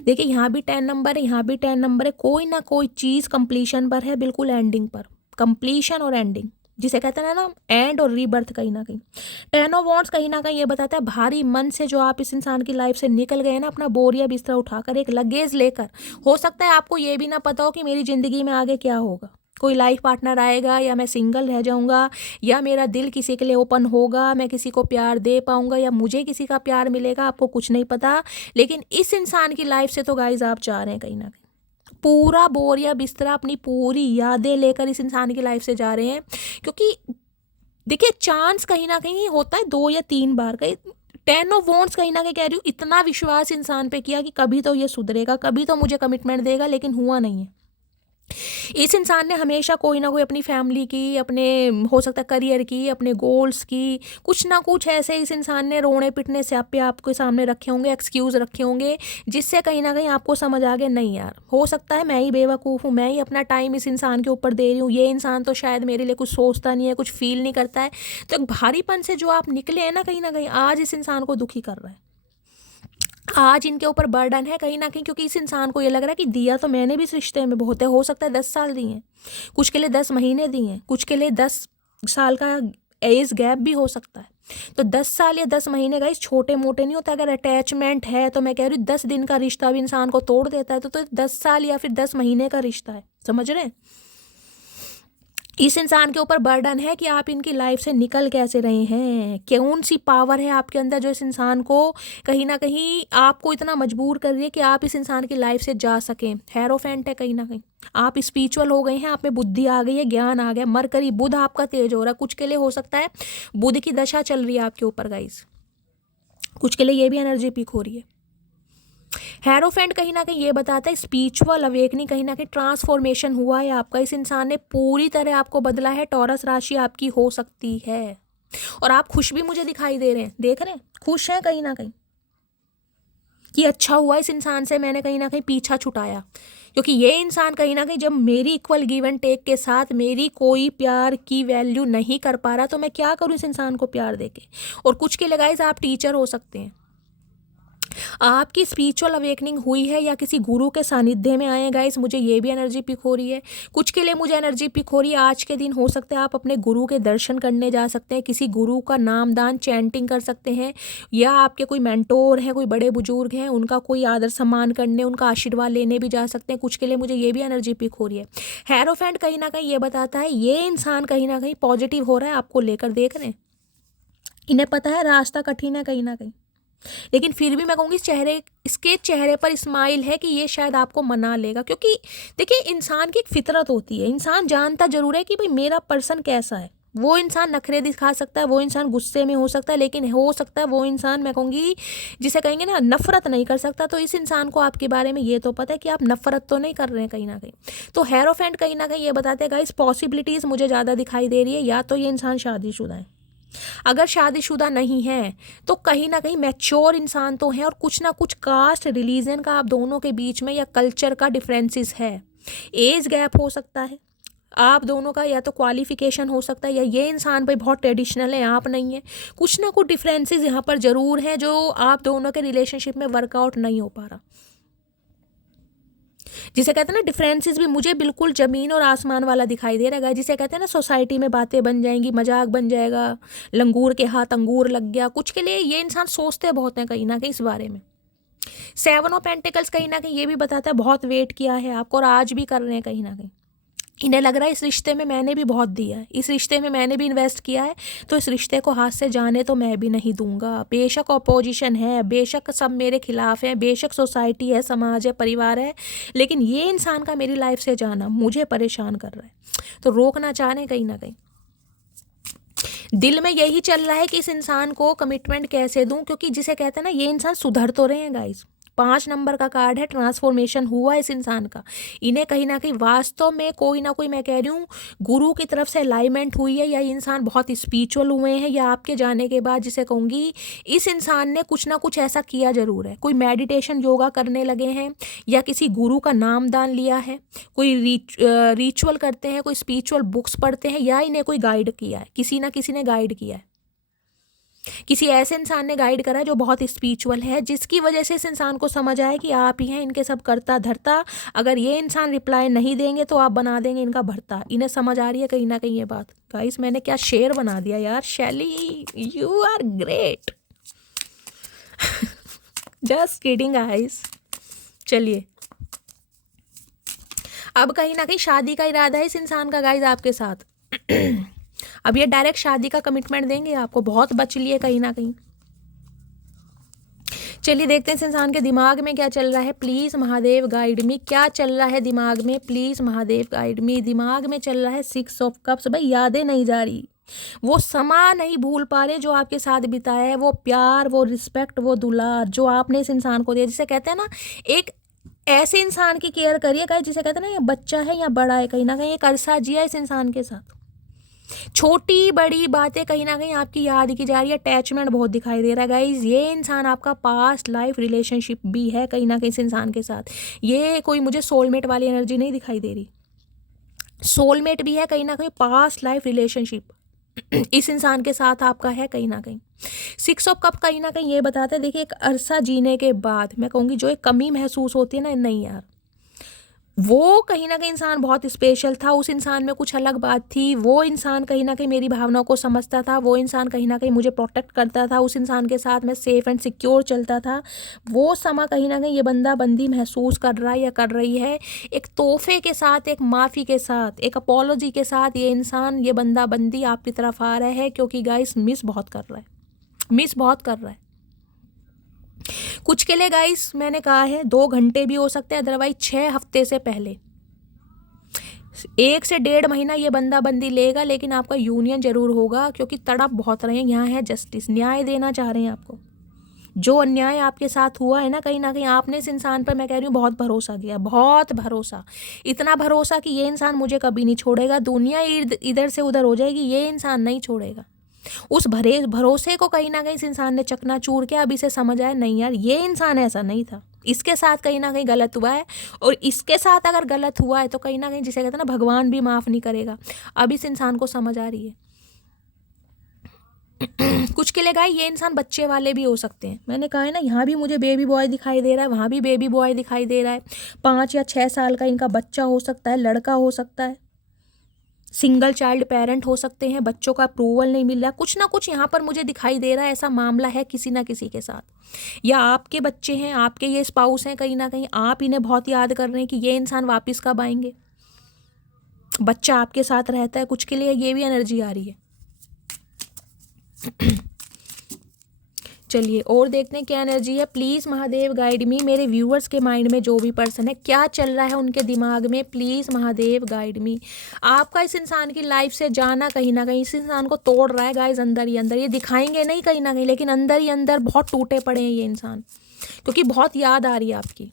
देखिए यहाँ भी 10 नंबर है, यहाँ भी 10 नंबर है, कोई ना कोई चीज़ कंप्लीशन पर है, बिल्कुल एंडिंग पर, कंप्लीशन और एंडिंग जिसे कहते हैं ना एंड और रीबर्थ कहीं ना कहीं। 10 ऑफ वॉन्ड्स कहीं ना कहीं ये बताता है भारी मन से जो आप इस इंसान की लाइफ से निकल गए ना, अपना बोरिया बिस्तरा उठाकर एक लगेज लेकर। हो सकता है आपको ये भी ना पता हो कि मेरी ज़िंदगी में आगे क्या होगा, कोई लाइफ पार्टनर आएगा या मैं सिंगल रह जाऊंगा, या मेरा दिल किसी के लिए ओपन होगा, मैं किसी को प्यार दे पाऊंगा, या मुझे किसी का प्यार मिलेगा, आपको कुछ नहीं पता। लेकिन इस इंसान की लाइफ से तो गाइज आप जा रहे हैं कहीं ना कहीं, पूरा बोरिया बिस्तरा, अपनी पूरी यादें लेकर इस इंसान की लाइफ से जा रहे हैं। क्योंकि देखिए चांस कहीं ना कहीं होता है 2 या 3 बार का। 10 ऑफ वॉन्ड्स कहीं ना कहीं कह रही हूँ, इतना विश्वास इंसान पे किया कि कभी तो ये सुधरेगा, कभी तो मुझे कमिटमेंट देगा, लेकिन हुआ नहीं है। इस इंसान ने हमेशा कोई ना कोई अपनी फैमिली की, अपने हो सकता है करियर की, अपने गोल्स की, कुछ ना कुछ ऐसे इस इंसान ने रोने पिटने से आपके सामने रखे होंगे, एक्सक्यूज़ रखे होंगे, जिससे कहीं ना कहीं आपको समझ आ गया नहीं यार, हो सकता है मैं ही बेवकूफ़ हूँ, मैं ही अपना टाइम इस इंसान के ऊपर दे रही हूँ, ये इंसान तो शायद मेरे लिए कुछ सोचता नहीं है, कुछ फील नहीं करता है। तो एक भारीपन से जो आप निकले हैं ना कहीं आज इस इंसान को दुखी कर रहा है, आज इनके ऊपर बर्डन है कहीं ना कहीं। क्योंकि इस इंसान को ये लग रहा है कि दिया तो मैंने भी इस रिश्ते में बहुत है, हो सकता है 10 साल दिए हैं, कुछ के लिए 10 महीने दिए हैं, कुछ के लिए 10 साल का एज गैप भी हो सकता है। तो 10 साल या 10 महीने का इस छोटे मोटे नहीं होता। अगर अटैचमेंट है तो मैं कह रही हूँ 10 दिन का रिश्ता भी इंसान को तोड़ देता है, तो 10 साल या फिर 10 महीने का रिश्ता है, समझ रहे हैं। इस इंसान के ऊपर बर्डन है कि आप इनकी लाइफ से निकल कैसे रहे हैं, कौन सी पावर है आपके अंदर जो इस इंसान को कहीं ना कहीं आपको इतना मजबूर कर रही है कि आप इस इंसान की लाइफ से जा सकें। हेरोफेंट है कहीं ना कहीं, आप स्पिरिचुअल हो गए हैं, आप में बुद्धि आ गई है, ज्ञान आ गया, मरकरी बुध आपका तेज हो रहा है। कुछ के लिए हो सकता है बुध की दशा चल रही है आपके ऊपर गाइस, कुछ के लिए ये भी एनर्जी पीक हो रही है। हेरोफेंट कहीं ना कहीं ये बताता है स्पिरिचुअल अवेकनिंग, कहीं ना कहीं ट्रांसफॉर्मेशन हुआ है आपका, इस इंसान ने पूरी तरह आपको बदला है। टॉरस राशि आपकी हो सकती है, और आप खुश भी मुझे दिखाई दे रहे हैं, देख रहे हैं खुश हैं कहीं ना कहीं कि अच्छा हुआ इस इंसान से मैंने कहीं ना कहीं पीछा छुटाया। क्योंकि ये इंसान कहीं ना कहीं जब मेरी इक्वल गिव एंड टेक के साथ मेरी कोई प्यार की वैल्यू नहीं कर पा रहा, तो मैं क्या करूं इस इंसान को प्यार देके। और कुछ के लिए गाइस आप टीचर हो सकते हैं, आपकी स्पिरिचुअल अवेकनिंग हुई है या किसी गुरु के सानिध्य में आए हैं गाइस, मुझे ये भी एनर्जी पिक हो रही है। कुछ के लिए मुझे एनर्जी पिक हो रही है आज के दिन, हो सकता है आप अपने गुरु के दर्शन करने जा सकते हैं, किसी गुरु का नामदान चैंटिंग कर सकते हैं, या आपके कोई मेंटोर हैं, कोई बड़े बुजुर्ग हैं, उनका कोई आदर सम्मान करने, उनका आशीर्वाद लेने भी जा सकते हैं। कुछ के लिए मुझे ये भी एनर्जी पिक हो रही है। हेरोफेंट कहीं ना कहीं ये बताता है ये इंसान कहीं ना कहीं पॉजिटिव हो रहा है आपको लेकर, देख रहे हैं इन्हें पता है रास्ता कठिन है कहीं ना कहीं, लेकिन फिर भी मैं कहूँगी इसके चेहरे पर स्माइल है कि ये शायद आपको मना लेगा। क्योंकि देखिए इंसान की एक फितरत होती है, इंसान जानता जरूर है कि भाई मेरा पर्सन कैसा है। वो इंसान नखरे दिखा सकता है, वो इंसान गुस्से में हो सकता है, लेकिन हो सकता है वो इंसान मैं कहूँगी जिसे कहेंगे ना नफरत नहीं कर सकता। तो इस इंसान को आपके बारे में ये तो पता है कि आप नफरत तो नहीं कर रहे हैं कहीं ना कहीं। तो हेरोफेंट कहीं ना कहीं ये बताते हैं गाइस पॉसिबिलिटीज़ मुझे ज़्यादा दिखाई दे रही है, या तो ये इंसान शादीशुदा है, अगर शादीशुदा नहीं है तो कहीं ना कहीं मैच्योर इंसान तो है, और कुछ ना कुछ कास्ट रिलीजन का आप दोनों के बीच में या कल्चर का डिफरेंसेस है, एज गैप हो सकता है आप दोनों का, या तो क्वालिफिकेशन हो सकता है, या ये इंसान भाई बहुत ट्रेडिशनल है आप नहीं है। कुछ ना कुछ डिफरेंसेस यहाँ पर ज़रूर हैं जो आप दोनों के रिलेशनशिप में वर्कआउट नहीं हो पा रहा, जिसे कहते हैं ना डिफरेंसेस भी मुझे बिल्कुल ज़मीन और आसमान वाला दिखाई दे रहा है। जिसे कहते हैं ना सोसाइटी में बातें बन जाएंगी, मजाक बन जाएगा, लंगूर के हाथ अंगूर लग गया। कुछ के लिए ये इंसान सोचते बहुत हैं कहीं ना कहीं इस बारे में। 7 ऑफ पेंटिकल्स कहीं ना कहीं ये भी बताता है बहुत वेट किया है आपको, और आज भी कर रहे हैं कहीं ना कहीं। इन्हें लग रहा है इस रिश्ते में मैंने भी बहुत दिया है, इस रिश्ते में मैंने भी इन्वेस्ट किया है, तो इस रिश्ते को हाथ से जाने तो मैं भी नहीं दूंगा। बेशक अपोजिशन है, बेशक सब मेरे खिलाफ हैं, बेशक सोसाइटी है, समाज है, परिवार है, लेकिन ये इंसान का मेरी लाइफ से जाना मुझे परेशान कर रहा है। तो रोकना चाह रहे हैं कहीं ना कहीं, दिल में यही चल रहा है कि इस इंसान को कमिटमेंट कैसे दूं। क्योंकि जिसे कहते हैं ना ये इंसान सुधर तो रहे हैं गाइस, 5 नंबर का कार्ड है, ट्रांसफॉर्मेशन हुआ इस इंसान का। इन्हें कहीं ना कहीं वास्तव में कोई ना कोई मैं कह रही हूँ गुरु की तरफ से अलाइनमेंट हुई है, या इंसान बहुत स्पिरिचुअल हुए हैं, या आपके जाने के बाद जिसे कहूँगी इस इंसान ने कुछ ना कुछ ऐसा किया जरूर है। कोई मेडिटेशन योगा करने लगे हैं, या किसी गुरु का नाम दान लिया है, कोई रिचुअल करते हैं, कोई स्पिरिचुअल बुक्स पढ़ते हैं, या इन्हें कोई गाइड किया है, किसी ना किसी ने गाइड किया है। किसी ऐसे इंसान ने गाइड करा है जो बहुत स्पिरिचुअल है, जिसकी वजह से इस इंसान को समझ आए कि आप ही हैं इनके सब करता धरता। अगर ये इंसान रिप्लाई नहीं देंगे तो आप बना देंगे इनका भरता। इन्हें समझ आ रही है कहीं ना कहीं ये बात। गाइस मैंने क्या शेर बना दिया यार। Shaily you are great. Just kidding guys. चलिए अब कहीं ना कहीं शादी का इरादा है इस इंसान का गाइस आपके साथ। अब ये डायरेक्ट शादी का कमिटमेंट देंगे आपको। बहुत बच लिए कहीं ना कहीं। चलिए देखते हैं इस इंसान के दिमाग में क्या चल रहा है। Please Mahadev guide me. क्या चल रहा है दिमाग में? प्लीज महादेव गाइड मी। दिमाग में चल रहा है 6 ऑफ कप्स। भाई यादें नहीं जा रही, वो समा नहीं भूल पा रहे जो आपके साथ बिताया है, वो प्यार, वो रिस्पेक्ट, वो दुलार जो आपने इस इंसान को दिया। जिसे कहते हैं ना, एक ऐसे इंसान की केयर करिए गाइस जिसे कहते हैं ना ये बच्चा है या बड़ा है। कहीं ना कहीं एक अरसा जिया इस इंसान के साथ। छोटी बड़ी बातें कहीं ना कहीं आपकी याद की जा रही है। अटैचमेंट बहुत दिखाई दे रहा है गाइज। ये इंसान आपका पास्ट लाइफ रिलेशनशिप भी है कहीं ना कहीं इस इंसान के साथ। ये कोई मुझे सोलमेट वाली एनर्जी नहीं दिखाई दे रही। सोलमेट भी है कहीं ना कहीं, पास्ट लाइफ रिलेशनशिप इस इंसान के साथ आपका है कहीं ना कहीं। 6 ऑफ कप कहीं ना कहीं ये बताते हैं, देखिए एक अरसा जीने के बाद मैं कहूँगी जो एक कमी महसूस होती है ना, नहीं यार वो कहीं ना कहीं इंसान बहुत स्पेशल था। उस इंसान में कुछ अलग बात थी। वो इंसान कहीं ना कहीं मेरी भावनाओं को समझता था। वो इंसान कहीं ना कहीं मुझे प्रोटेक्ट करता था। उस इंसान के साथ मैं सेफ एंड सिक्योर चलता था। वो समा कहीं ना कहीं ये बंदा बंदी महसूस कर रहा है या कर रही है। एक तोहफे के साथ, एक माफ़ी के साथ, एक अपॉलोजी के साथ ये इंसान, ये बंदा बंदी आपकी तरफ आ रहा है। क्योंकि गाइस मिस बहुत कर रहा है, मिस बहुत कर रहा है। कुछ के लिए गाइस मैंने कहा है 2 घंटे भी हो सकते हैं, अदरवाइज 6 हफ्ते से पहले, 1 से 1.5 महीना ये बंदा बंदी लेगा, लेकिन आपका यूनियन जरूर होगा। क्योंकि तड़प बहुत रहे हैं। यहाँ है जस्टिस, न्याय देना चाह रहे हैं आपको। जो अन्याय आपके साथ हुआ है ना कहीं आपने इस इंसान पर, मैं कह रही हूँ, बहुत भरोसा किया, बहुत भरोसा। इतना भरोसा कि ये इंसान मुझे कभी नहीं छोड़ेगा। दुनिया इधर से उधर हो जाएगी, ये इंसान नहीं छोड़ेगा। उस भरोसे को कहीं ना कहीं इस इंसान ने चकनाचूर किया। अब इसे समझ आया नहीं यार ये इंसान ऐसा नहीं था, इसके साथ कहीं ना कहीं गलत हुआ है। और इसके साथ अगर गलत हुआ है तो कहीं ना कहीं, जिसे कहते हैं ना, भगवान भी माफ़ नहीं करेगा। अब इस इंसान को समझ आ रही है। कुछ के लिए गाय ये इंसान बच्चे वाले भी हो सकते हैं। मैंने कहा है ना, यहाँ भी मुझे बेबी बॉय दिखाई दे रहा है, वहाँ भी बेबी बॉय दिखाई दे रहा है। 5 या 6 साल का इनका बच्चा हो सकता है, लड़का हो सकता है, सिंगल चाइल्ड पेरेंट हो सकते हैं। बच्चों का अप्रूवल नहीं मिल रहा, कुछ ना कुछ यहाँ पर मुझे दिखाई दे रहा है। ऐसा मामला है किसी ना किसी के साथ, या आपके बच्चे हैं, आपके ये स्पाउस हैं, कहीं ना कहीं आप इन्हें बहुत याद कर रहे हैं कि ये इंसान वापस कब आएंगे। बच्चा आपके साथ रहता है, कुछ के लिए ये भी एनर्जी आ रही है। चलिए और देखते हैं क्या एनर्जी है। प्लीज़ महादेव गाइड मी। मेरे व्यूअर्स के माइंड में जो भी पर्सन है, क्या चल रहा है उनके दिमाग में, प्लीज़ महादेव गाइड मी। आपका इस इंसान की लाइफ से जाना कहीं ना कहीं इस इंसान को तोड़ रहा है गाइज, अंदर ही अंदर। ये दिखाएंगे नहीं कहीं ना कहीं, लेकिन अंदर ही अंदर बहुत टूटे पड़े हैं ये इंसान, क्योंकि बहुत याद आ रही है आपकी।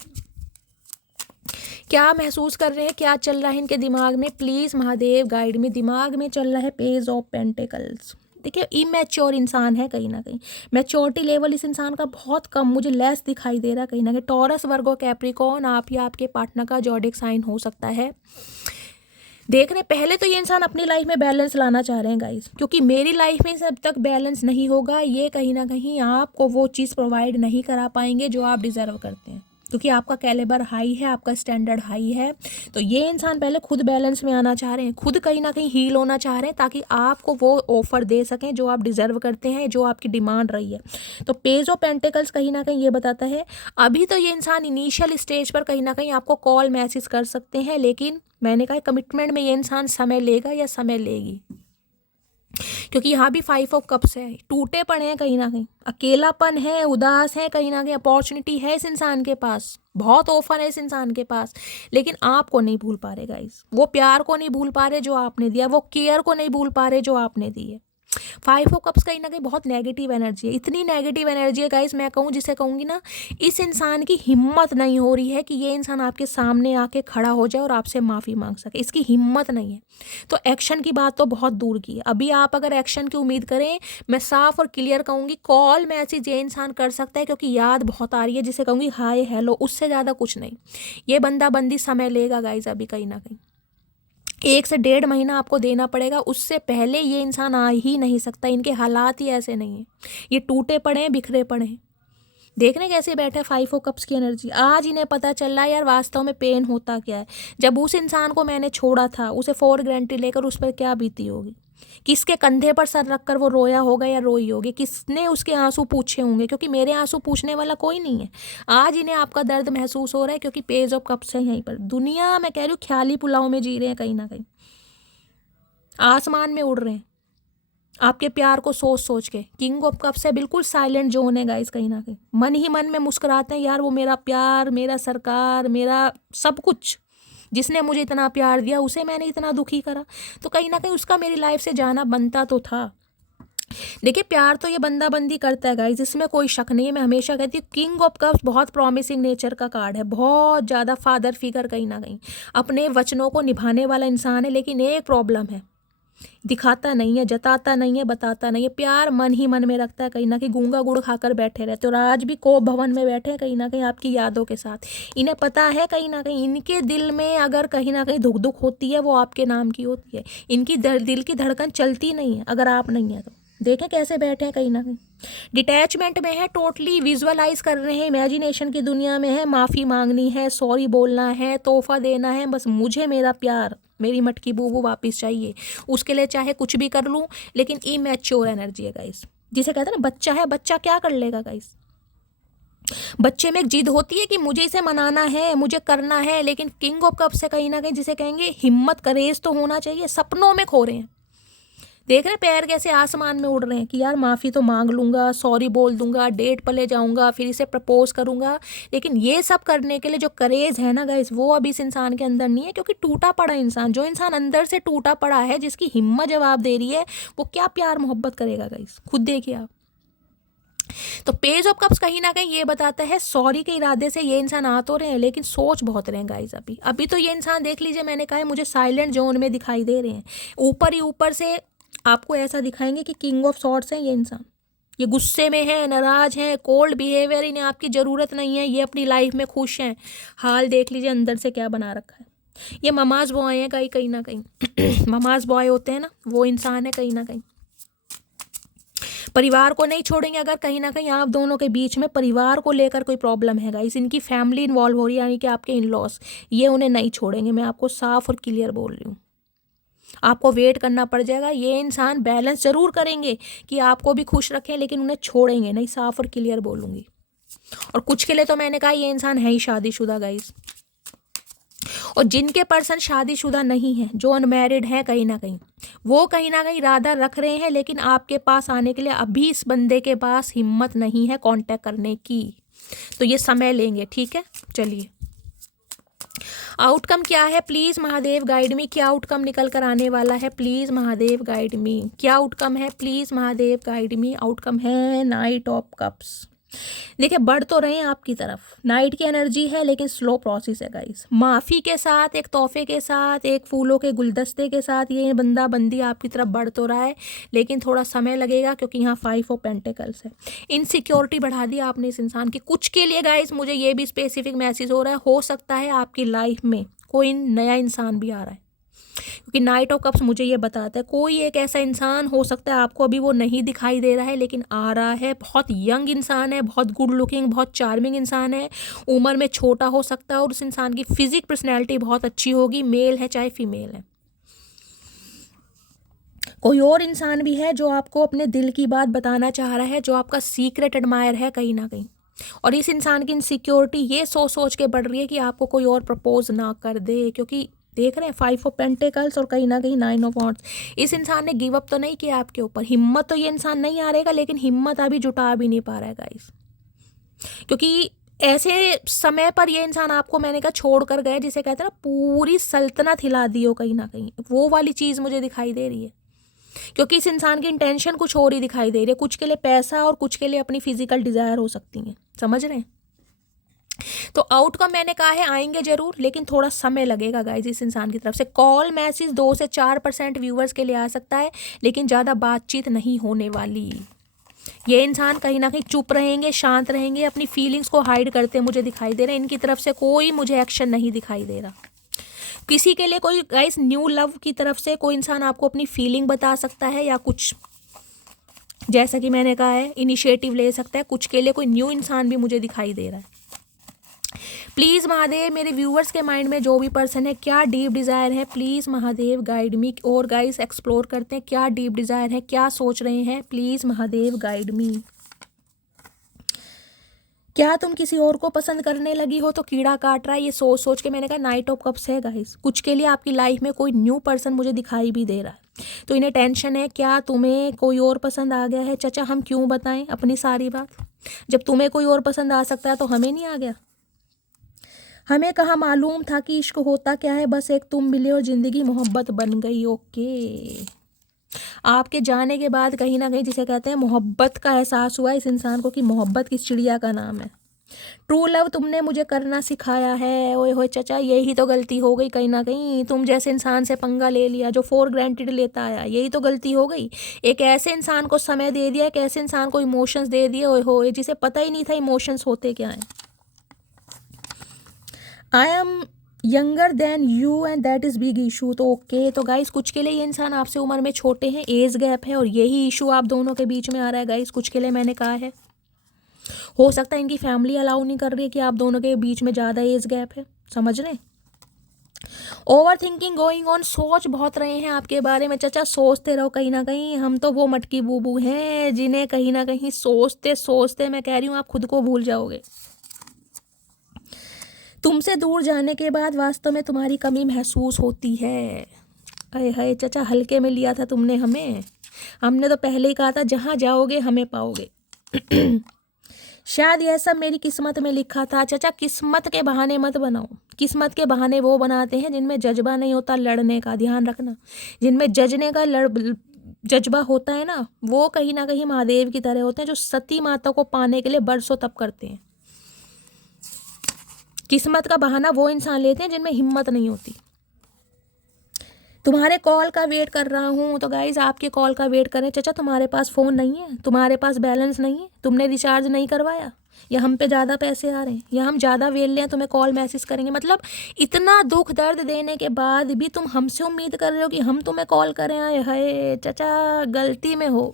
क्या महसूस कर रहे हैं, क्या चल रहा है इनके दिमाग में, प्लीज़ महादेव गाइड मी। दिमाग में चल रहा है पेज ऑफ पेंटिकल्स। देखिए इमेच्योर इंसान है कहीं ना कहीं, मैच्योरिटी लेवल इस इंसान का बहुत कम, मुझे लेस दिखाई दे रहा है कहीं ना कहीं। टॉरस, वर्गो, कैप्रिकॉर्न, आप या आपके पार्टनर का जॉडिक साइन हो सकता है। देख रहे पहले तो ये इंसान अपनी लाइफ में बैलेंस लाना चाह रहे हैं गाइस, क्योंकि मेरी लाइफ में जब तक बैलेंस नहीं होगा ये कहीं ना कहीं आपको वो चीज़ प्रोवाइड नहीं करा पाएंगे जो आप डिज़र्व करते हैं, क्योंकि आपका कैलिबर हाई है, आपका स्टैंडर्ड हाई है। तो ये इंसान पहले खुद बैलेंस में आना चाह रहे हैं, खुद कहीं ना कहीं हील होना चाह रहे हैं, ताकि आपको वो ऑफर दे सकें जो आप डिज़र्व करते हैं, जो आपकी डिमांड रही है। तो पेज ऑफ पेंटिकल्स कहीं ना कहीं ये बताता है, अभी तो ये इंसान इनिशियल स्टेज पर कहीं ना कहीं आपको कॉल मैसेज कर सकते हैं, लेकिन मैंने कहा कमिटमेंट में ये इंसान समय लेगा या समय लेगी। क्योंकि यहाँ भी 5 ऑफ कप्स है, टूटे पड़े हैं कहीं ना कहीं, अकेलापन है, उदास है कहीं ना कहीं। अपॉर्चुनिटी है इस इंसान के पास, बहुत ऑफर है इस इंसान के पास, लेकिन आपको नहीं भूल पा रहे गाइस। वो प्यार को नहीं भूल पा रहे जो आपने दिया, वो केयर को नहीं भूल पा रहे जो आपने दी है। 5 ऑफ कप्स कहीं ना कहीं बहुत नेगेटिव एनर्जी है, इतनी नेगेटिव एनर्जी है गाइस, मैं कहूँ जिसे कहूँगी ना, इस इंसान की हिम्मत नहीं हो रही है कि ये इंसान आपके सामने आके खड़ा हो जाए और आपसे माफ़ी मांग सके, इसकी हिम्मत नहीं है। तो एक्शन की बात तो बहुत दूर की है। अभी आप अगर एक्शन की उम्मीद करें, मैं साफ और क्लियर कहूँगी, कॉल मैसेज ये इंसान कर सकता है, क्योंकि याद बहुत आ रही है, जिसे कहूँगी हाय हेलो, उससे ज़्यादा कुछ नहीं। ये बंदा बंदी समय लेगा गाइस अभी कहीं ना कहीं। 1 से 1.5 महीना आपको देना पड़ेगा, उससे पहले ये इंसान आ ही नहीं सकता। इनके हालात ही ऐसे नहीं हैं, ये टूटे पड़े हैं, बिखरे पड़े हैं। देख रहे कैसे बैठे 5 ऑफ कप्स की एनर्जी। आज इन्हें पता चल रहा है यार वास्तव में पेन होता क्या है। जब उस इंसान को मैंने छोड़ा था, उसे फॉर ग्रांटेड लेकर उस पर क्या बीती होगी, किसके कंधे पर सर रखकर वो रोया होगा या रोई होगी, किसने उसके आंसू पूछे होंगे, क्योंकि मेरे आंसू पूछने वाला कोई नहीं है। आज इन्हें आपका दर्द महसूस हो रहा है क्योंकि पेज ऑफ कप्स है यहीं पर। दुनिया मैं कह रही हूँ ख्याली पुलाव में जी रहे हैं, कहीं ना कहीं आसमान में उड़ रहे हैं आपके प्यार को सोच सोच के। किंग ऑफ कप्स है, बिल्कुल साइलेंट जोन है गाइस, कहीं ना कहीं मन ही मन में मुस्कुराते हैं, यार वो मेरा प्यार, मेरा सरकार, मेरा सब कुछ, जिसने मुझे इतना प्यार दिया उसे मैंने इतना दुखी करा, तो कहीं ना कहीं उसका मेरी लाइफ से जाना बनता तो था। देखिए प्यार तो ये बंदा बंदी करता है गाइस, इसमें कोई शक नहीं है। मैं हमेशा कहती हूँ किंग ऑफ कप्स बहुत प्रॉमिसिंग नेचर का कार्ड है, बहुत ज़्यादा फादर फिगर, कहीं ना कहीं अपने वचनों को निभाने वाला इंसान है। लेकिन एक प्रॉब्लम है, दिखाता नहीं है, जताता नहीं है, बताता नहीं है। प्यार मन ही मन में रखता है, कहीं ना कहीं गूंगा गुड़ खाकर बैठे रहते। और आज भी कोप भवन में बैठे हैं कहीं ना कहीं आपकी यादों के साथ। इन्हें पता है कहीं ना कहीं इनके दिल में अगर कहीं ना कहीं धुक धुक होती है वो आपके नाम की होती है। इनकी दिल की धड़कन चलती नहीं है अगर आप नहीं है तो। देखें कैसे बैठे हैं, कहीं ना कहीं डिटैचमेंट में है, टोटली विजुअलाइज कर रहे हैं, इमेजिनेशन की दुनिया में है। माफ़ी मांगनी है, सॉरी बोलना है, तोहफा देना है, बस मुझे मेरा प्यार, मेरी मटकी बूबू वापस चाहिए। उसके लिए चाहे कुछ भी कर लूँ, लेकिन इमैच्योर एनर्जी है गाइस, जिसे कहते हैं ना बच्चा है, बच्चा क्या कर लेगा गाइस। बच्चे में एक जिद होती है कि मुझे इसे मनाना है, मुझे करना है, लेकिन किंग ऑफ कप्स से कहीं ना कहीं जिसे कहेंगे हिम्मत, करेज तो होना चाहिए। सपनों में खो रहे हैं, देख रहे हैं पैर कैसे आसमान में उड़ रहे हैं कि यार माफ़ी तो मांग लूँगा, सॉरी बोल दूंगा, डेट पर ले जाऊँगा, फिर इसे प्रपोज करूँगा। लेकिन ये सब करने के लिए जो करेज है ना गाइस, वो अभी इस इंसान के अंदर नहीं है, क्योंकि टूटा पड़ा इंसान, जो इंसान अंदर से टूटा पड़ा है, जिसकी हिम्मत जवाब दे रही है, वो क्या प्यार मोहब्बत करेगा गाइस, खुद देखिए आप। तो पेज ऑफ कप्स कहीं ना कहीं ये बताता है सॉरी के इरादे से ये इंसान आ तो रहे हैं, लेकिन सोच बहुत रहे हैं गाइस। अभी तो ये इंसान देख लीजिए, मैंने कहा है मुझे साइलेंट जोन में दिखाई दे रहे हैं। ऊपर ही ऊपर से आपको ऐसा दिखाएंगे कि किंग ऑफ सॉर्ट्स हैं ये इंसान, ये गुस्से में है, नाराज है, कोल्ड बिहेवियर, इन्हें आपकी ज़रूरत नहीं है, ये अपनी लाइफ में खुश हैं। हाल देख लीजिए अंदर से क्या बना रखा है। ये ममाज बॉय है कहीं ना कहीं ममाज बॉय होते हैं ना, वो इंसान है कहीं ना कहीं। परिवार को नहीं छोड़ेंगे अगर कहीं ना कहीं आप दोनों के बीच में परिवार को लेकर कोई प्रॉब्लम है गाइस, इनकी फैमिली इन्वॉल्व हो रही है, यानी कि आपके इन लॉस, ये उन्हें नहीं छोड़ेंगे। मैं आपको साफ और क्लियर बोल रही हूँ, आपको वेट करना पड़ जाएगा। ये इंसान बैलेंस जरूर करेंगे कि आपको भी खुश रखें, लेकिन उन्हें छोड़ेंगे नहीं, साफ और क्लियर बोलूँगी। और कुछ के लिए तो मैंने कहा ये इंसान है ही शादीशुदा गाइस, और जिनके पर्सन शादीशुदा नहीं है, जो अनमैरिड हैं कहीं ना कहीं, वो कहीं ना कहीं इरादा रख रहे हैं, लेकिन आपके पास आने के लिए अभी इस बंदे के पास हिम्मत नहीं है कांटेक्ट करने की, तो ये समय लेंगे। ठीक है, चलिए आउटकम क्या है, प्लीज़ महादेव गाइड मी। क्या आउटकम निकल कर आने वाला है, प्लीज़ महादेव गाइड मी। क्या आउटकम है, please Mahadev guide me. Outcome है नाइट ऑफ कप्स। देखिए बढ़ तो रहे हैं आपकी तरफ, नाइट की एनर्जी है, लेकिन स्लो प्रोसेस है गाइस। माफ़ी के साथ, एक तोहफे के साथ, एक फूलों के गुलदस्ते के साथ ये बंदा बंदी आपकी तरफ बढ़ तो रहा है, लेकिन थोड़ा समय लगेगा, क्योंकि यहाँ 5 ऑफ पेंटिकल्स है। इनसिक्योरिटी बढ़ा दी आपने इस इंसान की। कुछ के लिए गाइस मुझे ये भी स्पेसिफिक मैसेज हो रहा है, हो सकता है आपकी लाइफ में कोई नया इंसान भी आ रहा है, क्योंकि नाइट ऑफ कप्स मुझे ये बताता है कोई एक ऐसा इंसान हो सकता है, आपको अभी वो नहीं दिखाई दे रहा है, लेकिन आ रहा है। बहुत यंग इंसान है, बहुत गुड लुकिंग, बहुत चार्मिंग इंसान है, उम्र में छोटा हो सकता है, और उस इंसान की फिजिक पर्सनैलिटी बहुत अच्छी होगी, मेल है चाहे फीमेल है। कोई और इंसान भी है जो आपको अपने दिल की बात बताना चाह रहा है, जो आपका सीक्रेट एडमायर है कहीं ना कहीं। और इस इंसान की इनसिक्योरिटी ये सोच के बढ़ रही है कि आपको कोई और प्रपोज ना कर दे, क्योंकि देख रहे हैं 5 ऑफ पेंटिकल्स और कहीं ना कहीं 9 ऑफ वॉन्ड्स। इस इंसान ने गिव अप तो नहीं किया आपके ऊपर, हिम्मत तो ये इंसान नहीं हारेगा, लेकिन हिम्मत अभी जुटा भी नहीं पा रहा है गाइस, क्योंकि ऐसे समय पर ये इंसान आपको, मैंने कहा, छोड़ कर गए, जिसे कहते हैं ना पूरी सल्तनत हिला दी हो कहीं ना कहीं, वो वाली चीज़ मुझे दिखाई दे रही है। क्योंकि इस इंसान की इंटेंशन कुछ और ही दिखाई दे रही है, कुछ के लिए पैसा और कुछ के लिए अपनी फिजिकल डिज़ायर हो सकती हैं, समझ रहे हैं। तो आउटकम मैंने कहा है आएंगे जरूर, लेकिन थोड़ा समय लगेगा गाइज। इस इंसान की तरफ से कॉल मैसेज 2 से 4% व्यूवर्स के लिए आ सकता है, लेकिन ज़्यादा बातचीत नहीं होने वाली। ये इंसान कहीं ना कहीं चुप रहेंगे, शांत रहेंगे, अपनी फीलिंग्स को हाइड करते मुझे दिखाई दे रहे हैं। इनकी तरफ से कोई मुझे एक्शन नहीं दिखाई दे रहा। किसी के लिए कोई गाइस न्यू लव की तरफ से कोई इंसान आपको अपनी फीलिंग बता सकता है, या कुछ जैसा कि मैंने कहा है इनिशिएटिव ले सकता है। कुछ के लिए कोई न्यू इंसान भी मुझे दिखाई दे रहा है। प्लीज़ महादेव, मेरे व्यूअर्स के माइंड में जो भी पर्सन है, क्या डीप डिज़ायर है, प्लीज़ महादेव गाइड मी। और गाइस एक्सप्लोर करते हैं क्या डीप डिज़ायर है, क्या सोच रहे हैं, प्लीज़ महादेव गाइड मी। क्या तुम किसी और को पसंद करने लगी हो तो कीड़ा काट रहा है, ये सोच सोच के मैंने कहा नाइट ऑफ कप्स है गाइस। कुछ के लिए आपकी लाइफ में कोई न्यू पर्सन मुझे दिखाई भी दे रहा है, तो इन्हें टेंशन है। क्या तुम्हें कोई और पसंद आ गया है? चाचा हम क्यों बताएं अपनी सारी बात, जब तुम्हें कोई और पसंद आ सकता है तो हमें नहीं आ गया? हमें कहाँ मालूम था कि इश्क होता क्या है, बस एक तुम मिले और ज़िंदगी मोहब्बत बन गई। ओके, आपके जाने के बाद कहीं ना कहीं जिसे कहते हैं मोहब्बत का एहसास हुआ इस इंसान को कि मोहब्बत किस चिड़िया का नाम है। ट्रू लव तुमने मुझे करना सिखाया है। ओए होए चाचा, यही तो गलती हो गई कहीं ना कहीं। तुम जैसे इंसान से पंगा ले लिया जो फॉर ग्रांटेड लेता आया, यही तो गलती हो गई। एक ऐसे इंसान को समय दे दिया, एक ऐसे इंसान को इमोशंस दे दिए, ओए होए, जिसे पता ही नहीं था इमोशंस होते क्या हैं। I am younger than you and that is big issue. तो ओके, तो गाइस कुछ के लिए ये इंसान आपसे उम्र में छोटे हैं, एज गैप है, और यही इशू आप दोनों के बीच में आ रहा है गाइस। कुछ के लिए मैंने कहा है हो सकता है इनकी फैमिली अलाउ नहीं कर रही है कि आप दोनों के बीच में ज़्यादा एज गैप है, समझ रहे हैं। ओवर थिंकिंग गोइंग ऑन, सोच बहुत रहे हैं आपके बारे में। चाचा सोचते रहो, कहीं ना कहीं हम तो वो मटकी बूबू हैं जिन्हें कहीं ना कहीं सोचते सोचते मैं कह रही हूँ आप खुद को भूल जाओगे। तुमसे दूर जाने के बाद वास्तव में तुम्हारी कमी महसूस होती है। अरे हाय चाचा, हल्के में लिया था तुमने हमें। हमने तो पहले ही कहा था जहाँ जाओगे हमें पाओगे। शायद यह सब मेरी किस्मत में लिखा था। चाचा किस्मत के बहाने मत बनाओ। किस्मत के बहाने वो बनाते हैं जिनमें जज्बा नहीं होता लड़ने का, ध्यान रखना। जिनमें जजने का जज्बा होता है ना कहीं महादेव की तरह होते हैं, जो सती माता को पाने के लिए बरसों तप करते हैं। किस्मत का बहाना वो इंसान लेते हैं जिनमें हिम्मत नहीं होती। तुम्हारे कॉल का वेट कर रहा हूँ, तो गाइज आपके कॉल का वेट करें। चाचा तुम्हारे पास फ़ोन नहीं है, तुम्हारे पास बैलेंस नहीं है, तुमने रिचार्ज नहीं करवाया, या हम पे ज़्यादा पैसे आ रहे हैं, या हम ज़्यादा वेल लें तुम्हें कॉल मैसेज करेंगे। मतलब इतना दुख दर्द देने के बाद भी तुम हमसे उम्मीद कर रहे हो कि हम तुम्हें कॉल करें। आए हाय चाचा, गलती में हो।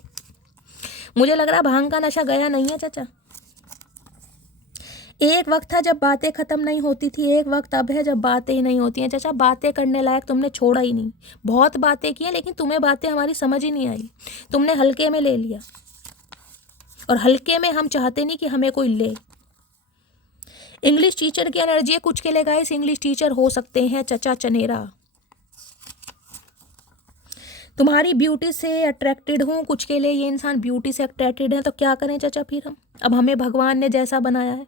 मुझे लग रहा भांग का नशा गया नहीं है चाचा। एक वक्त था जब बातें ख़त्म नहीं होती थी, एक वक्त अब है जब बातें ही नहीं होती हैं। चाचा बातें करने लायक तुमने छोड़ा ही नहीं। बहुत बातें की हैं लेकिन तुम्हें बातें हमारी समझ ही नहीं आई। तुमने हल्के में ले लिया, और हल्के में हम चाहते नहीं कि हमें कोई ले। इंग्लिश टीचर की एनर्जी है कुछ के लिए गाइस, इंग्लिश टीचर हो सकते हैं चाचा चनेरा। तुम्हारी ब्यूटी से अट्रैक्टेड हूँ, कुछ के लिए ये इंसान ब्यूटी से अट्रैक्टेड है। तो क्या करें चाचा फिर हम? अब हमें भगवान ने जैसा बनाया है,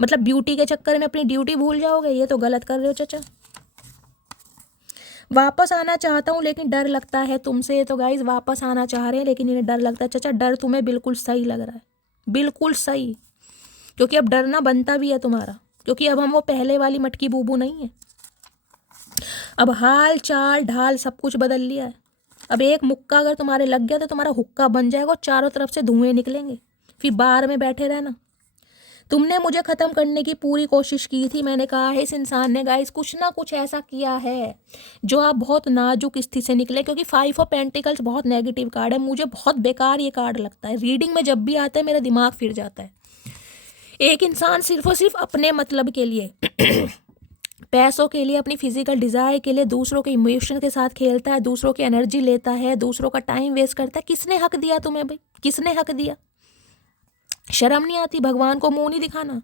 मतलब ब्यूटी के चक्कर में अपनी ड्यूटी भूल जाओगे, ये तो गलत कर रहे हो चाचा। वापस आना चाहता हूँ लेकिन डर लगता है तुमसे। तो गाइज वापस आना चाह रहे हैं लेकिन इन्हें डर लगता है। चाचा डर तुम्हें बिल्कुल सही लग रहा है, बिल्कुल सही, क्योंकि अब डरना बनता भी है तुम्हारा, क्योंकि अब हम वो पहले वाली मटकी बूबू नहीं है। अब हाल चाल ढाल सब कुछ बदल लिया है। अब एक मुक्का अगर तुम्हारे लग गया तो तुम्हारा हुक्का बन जाएगा, चारों तरफ से धुएं निकलेंगे, फिर बार में बैठे रहना। तुमने मुझे ख़त्म करने की पूरी कोशिश की थी। मैंने कहा है इस इंसान ने गाइस कुछ ना कुछ ऐसा किया है जो आप बहुत नाजुक स्थिति से निकले, क्योंकि 5 ऑफ पेंटिकल्स बहुत नेगेटिव कार्ड है। मुझे बहुत बेकार ये कार्ड लगता है, रीडिंग में जब भी आता है मेरा दिमाग फिर जाता है। एक इंसान सिर्फ और सिर्फ अपने मतलब के लिए पैसों के लिए, अपनी फिजिकल डिज़ायर के लिए दूसरों के इमोशन के साथ खेलता है, दूसरों की एनर्जी लेता है, दूसरों का टाइम वेस्ट करता है। किसने हक दिया तुम्हें भाई? किसने हक दिया? शर्म नहीं आती भगवान को मुंह नहीं दिखाना?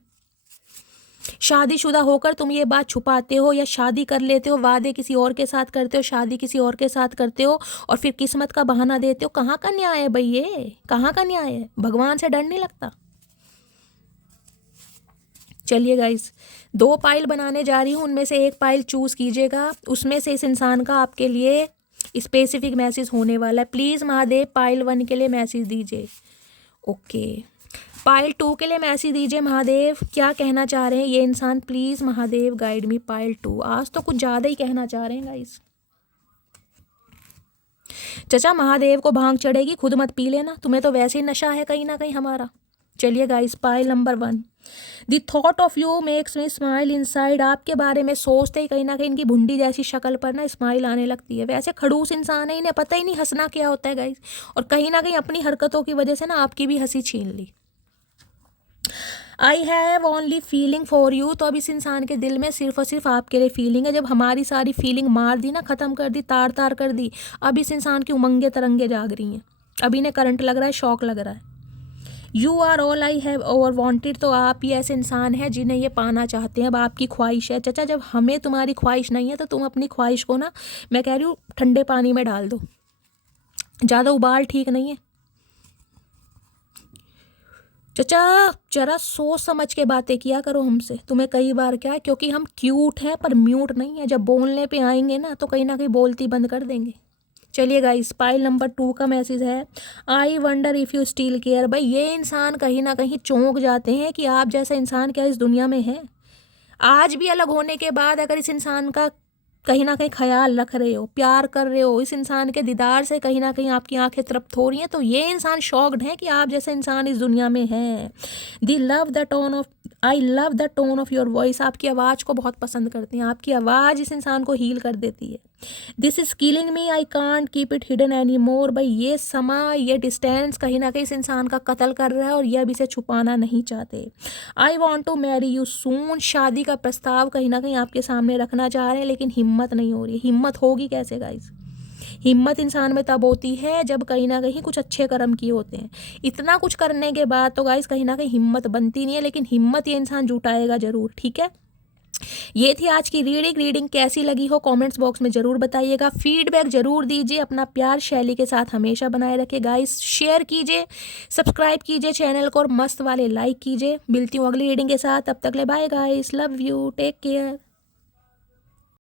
शादीशुदा होकर तुम ये बात छुपाते हो, या शादी कर लेते हो, वादे किसी और के साथ करते हो, शादी किसी और के साथ करते हो, और फिर किस्मत का बहाना देते हो। कहाँ का न्याय है भाई? ये कहाँ का न्याय है? भगवान से डर नहीं लगता? चलिए गाइस, 2 पाइल बनाने जा रही हूँ, उनमें से एक पाइल चूज कीजिएगा। उसमें से इस इंसान का आपके लिए स्पेसिफिक मैसेज होने वाला है। प्लीज़ महादेव पाइल 1 के लिए मैसेज दीजिए। ओके, पाइल 2 के लिए मैसेज दीजिए महादेव। क्या कहना चाह रहे हैं ये इंसान? Please Mahadev guide me pile 2। आज तो कुछ ज़्यादा ही कहना चाह रहे हैं गाइस। चाचा महादेव को भांग चढ़ेगी, खुद मत पी लेना, तुम्हें तो वैसे ही नशा है कहीं ना कहीं हमारा। चलिए guys, pile number 1, the thought of you makes me smile inside. आपके बारे में सोचते ही कहीं ना कहीं इनकी भुंडी जैसी शक्ल पर ना स्माइल आने लगती है। वैसे खड़ूस इंसान है, इन्हें पता ही नहीं हंसना क्या होता है गाइस, और कहीं ना कहीं अपनी हरकतों की वजह से ना आपकी भी हंसी छीन ली। I have only feeling for you. तो अब इस इंसान के दिल में सिर्फ और सिर्फ आपके लिए फीलिंग है। जब हमारी सारी फीलिंग मार दी ना, ख़त्म कर दी, तार तार कर दी, अब इस इंसान की उमंगे तरंगे जाग रही हैं। अब इन्हें करंट लग रहा है, शॉक लग रहा है। You are all I have ever wanted. तो आप ही ऐसे इंसान हैं जिन्हें ये पाना चाहते हैं। अब आपकी ख्वाहिश है। चाचा, जब हमें तुम्हारी ख्वाहिश नहीं है तो तुम अपनी ख्वाहिश को ना, मैं कह रही हूँ, ठंडे पानी में डाल दो। ज़्यादा उबाल ठीक नहीं है। चाचा, जरा सोच समझ के बातें किया करो हमसे। तुम्हें कई बार क्या है, क्योंकि हम क्यूट हैं पर म्यूट नहीं है। जब बोलने पे आएंगे ना तो कहीं ना कहीं बोलती बंद कर देंगे। चलिए गाइस, पाइल नंबर 2 का मैसेज है, I wonder if you still care. भाई ये इंसान कहीं ना कहीं चौंक जाते हैं कि आप जैसा इंसान क्या इस दुनिया में है। आज भी अलग होने के बाद अगर इस इंसान का कहीं ना कहीं ख्याल रख रहे हो, प्यार कर रहे हो, इस इंसान के दीदार से कहीं ना कहीं आपकी आंखें तृप्त हो रही हैं, तो ये इंसान शॉक्ड है कि आप जैसे इंसान इस दुनिया में है। I love the tone of your voice. आपकी आवाज़ को बहुत पसंद करते हैं। आपकी आवाज़ इस इंसान को हील कर देती है। This is killing me, I can't keep it hidden any more. भाई ये समा, ये डिस्टेंस कहीं ना कहीं इस इंसान का कत्ल कर रहा है और ये अब इसे छुपाना नहीं चाहते। I want to marry you soon. शादी का प्रस्ताव कहीं ना कहीं आपके सामने रखना चाह रहे हैं, लेकिन हिम्मत नहीं हो रही। हिम्मत होगी कैसे गाइस? हिम्मत इंसान में तब होती है जब कहीं ना कहीं कुछ अच्छे कर्म किए होते हैं। इतना कुछ करने के बाद तो गाइस कहीं ना कहीं हिम्मत बनती नहीं है, लेकिन हिम्मत ये इंसान जुटाएगा ज़रूर। ठीक है, ये थी आज की रीडिंग कैसी लगी हो कमेंट्स बॉक्स में ज़रूर बताइएगा। फीडबैक ज़रूर दीजिए। अपना प्यार शैली के साथ हमेशा बनाए रखिए गाइस। शेयर कीजिए, सब्सक्राइब कीजिए चैनल को और मस्त वाले लाइक कीजिए। मिलती हूँ अगली रीडिंग के साथ। तब तक ले bye guys, love you, take care.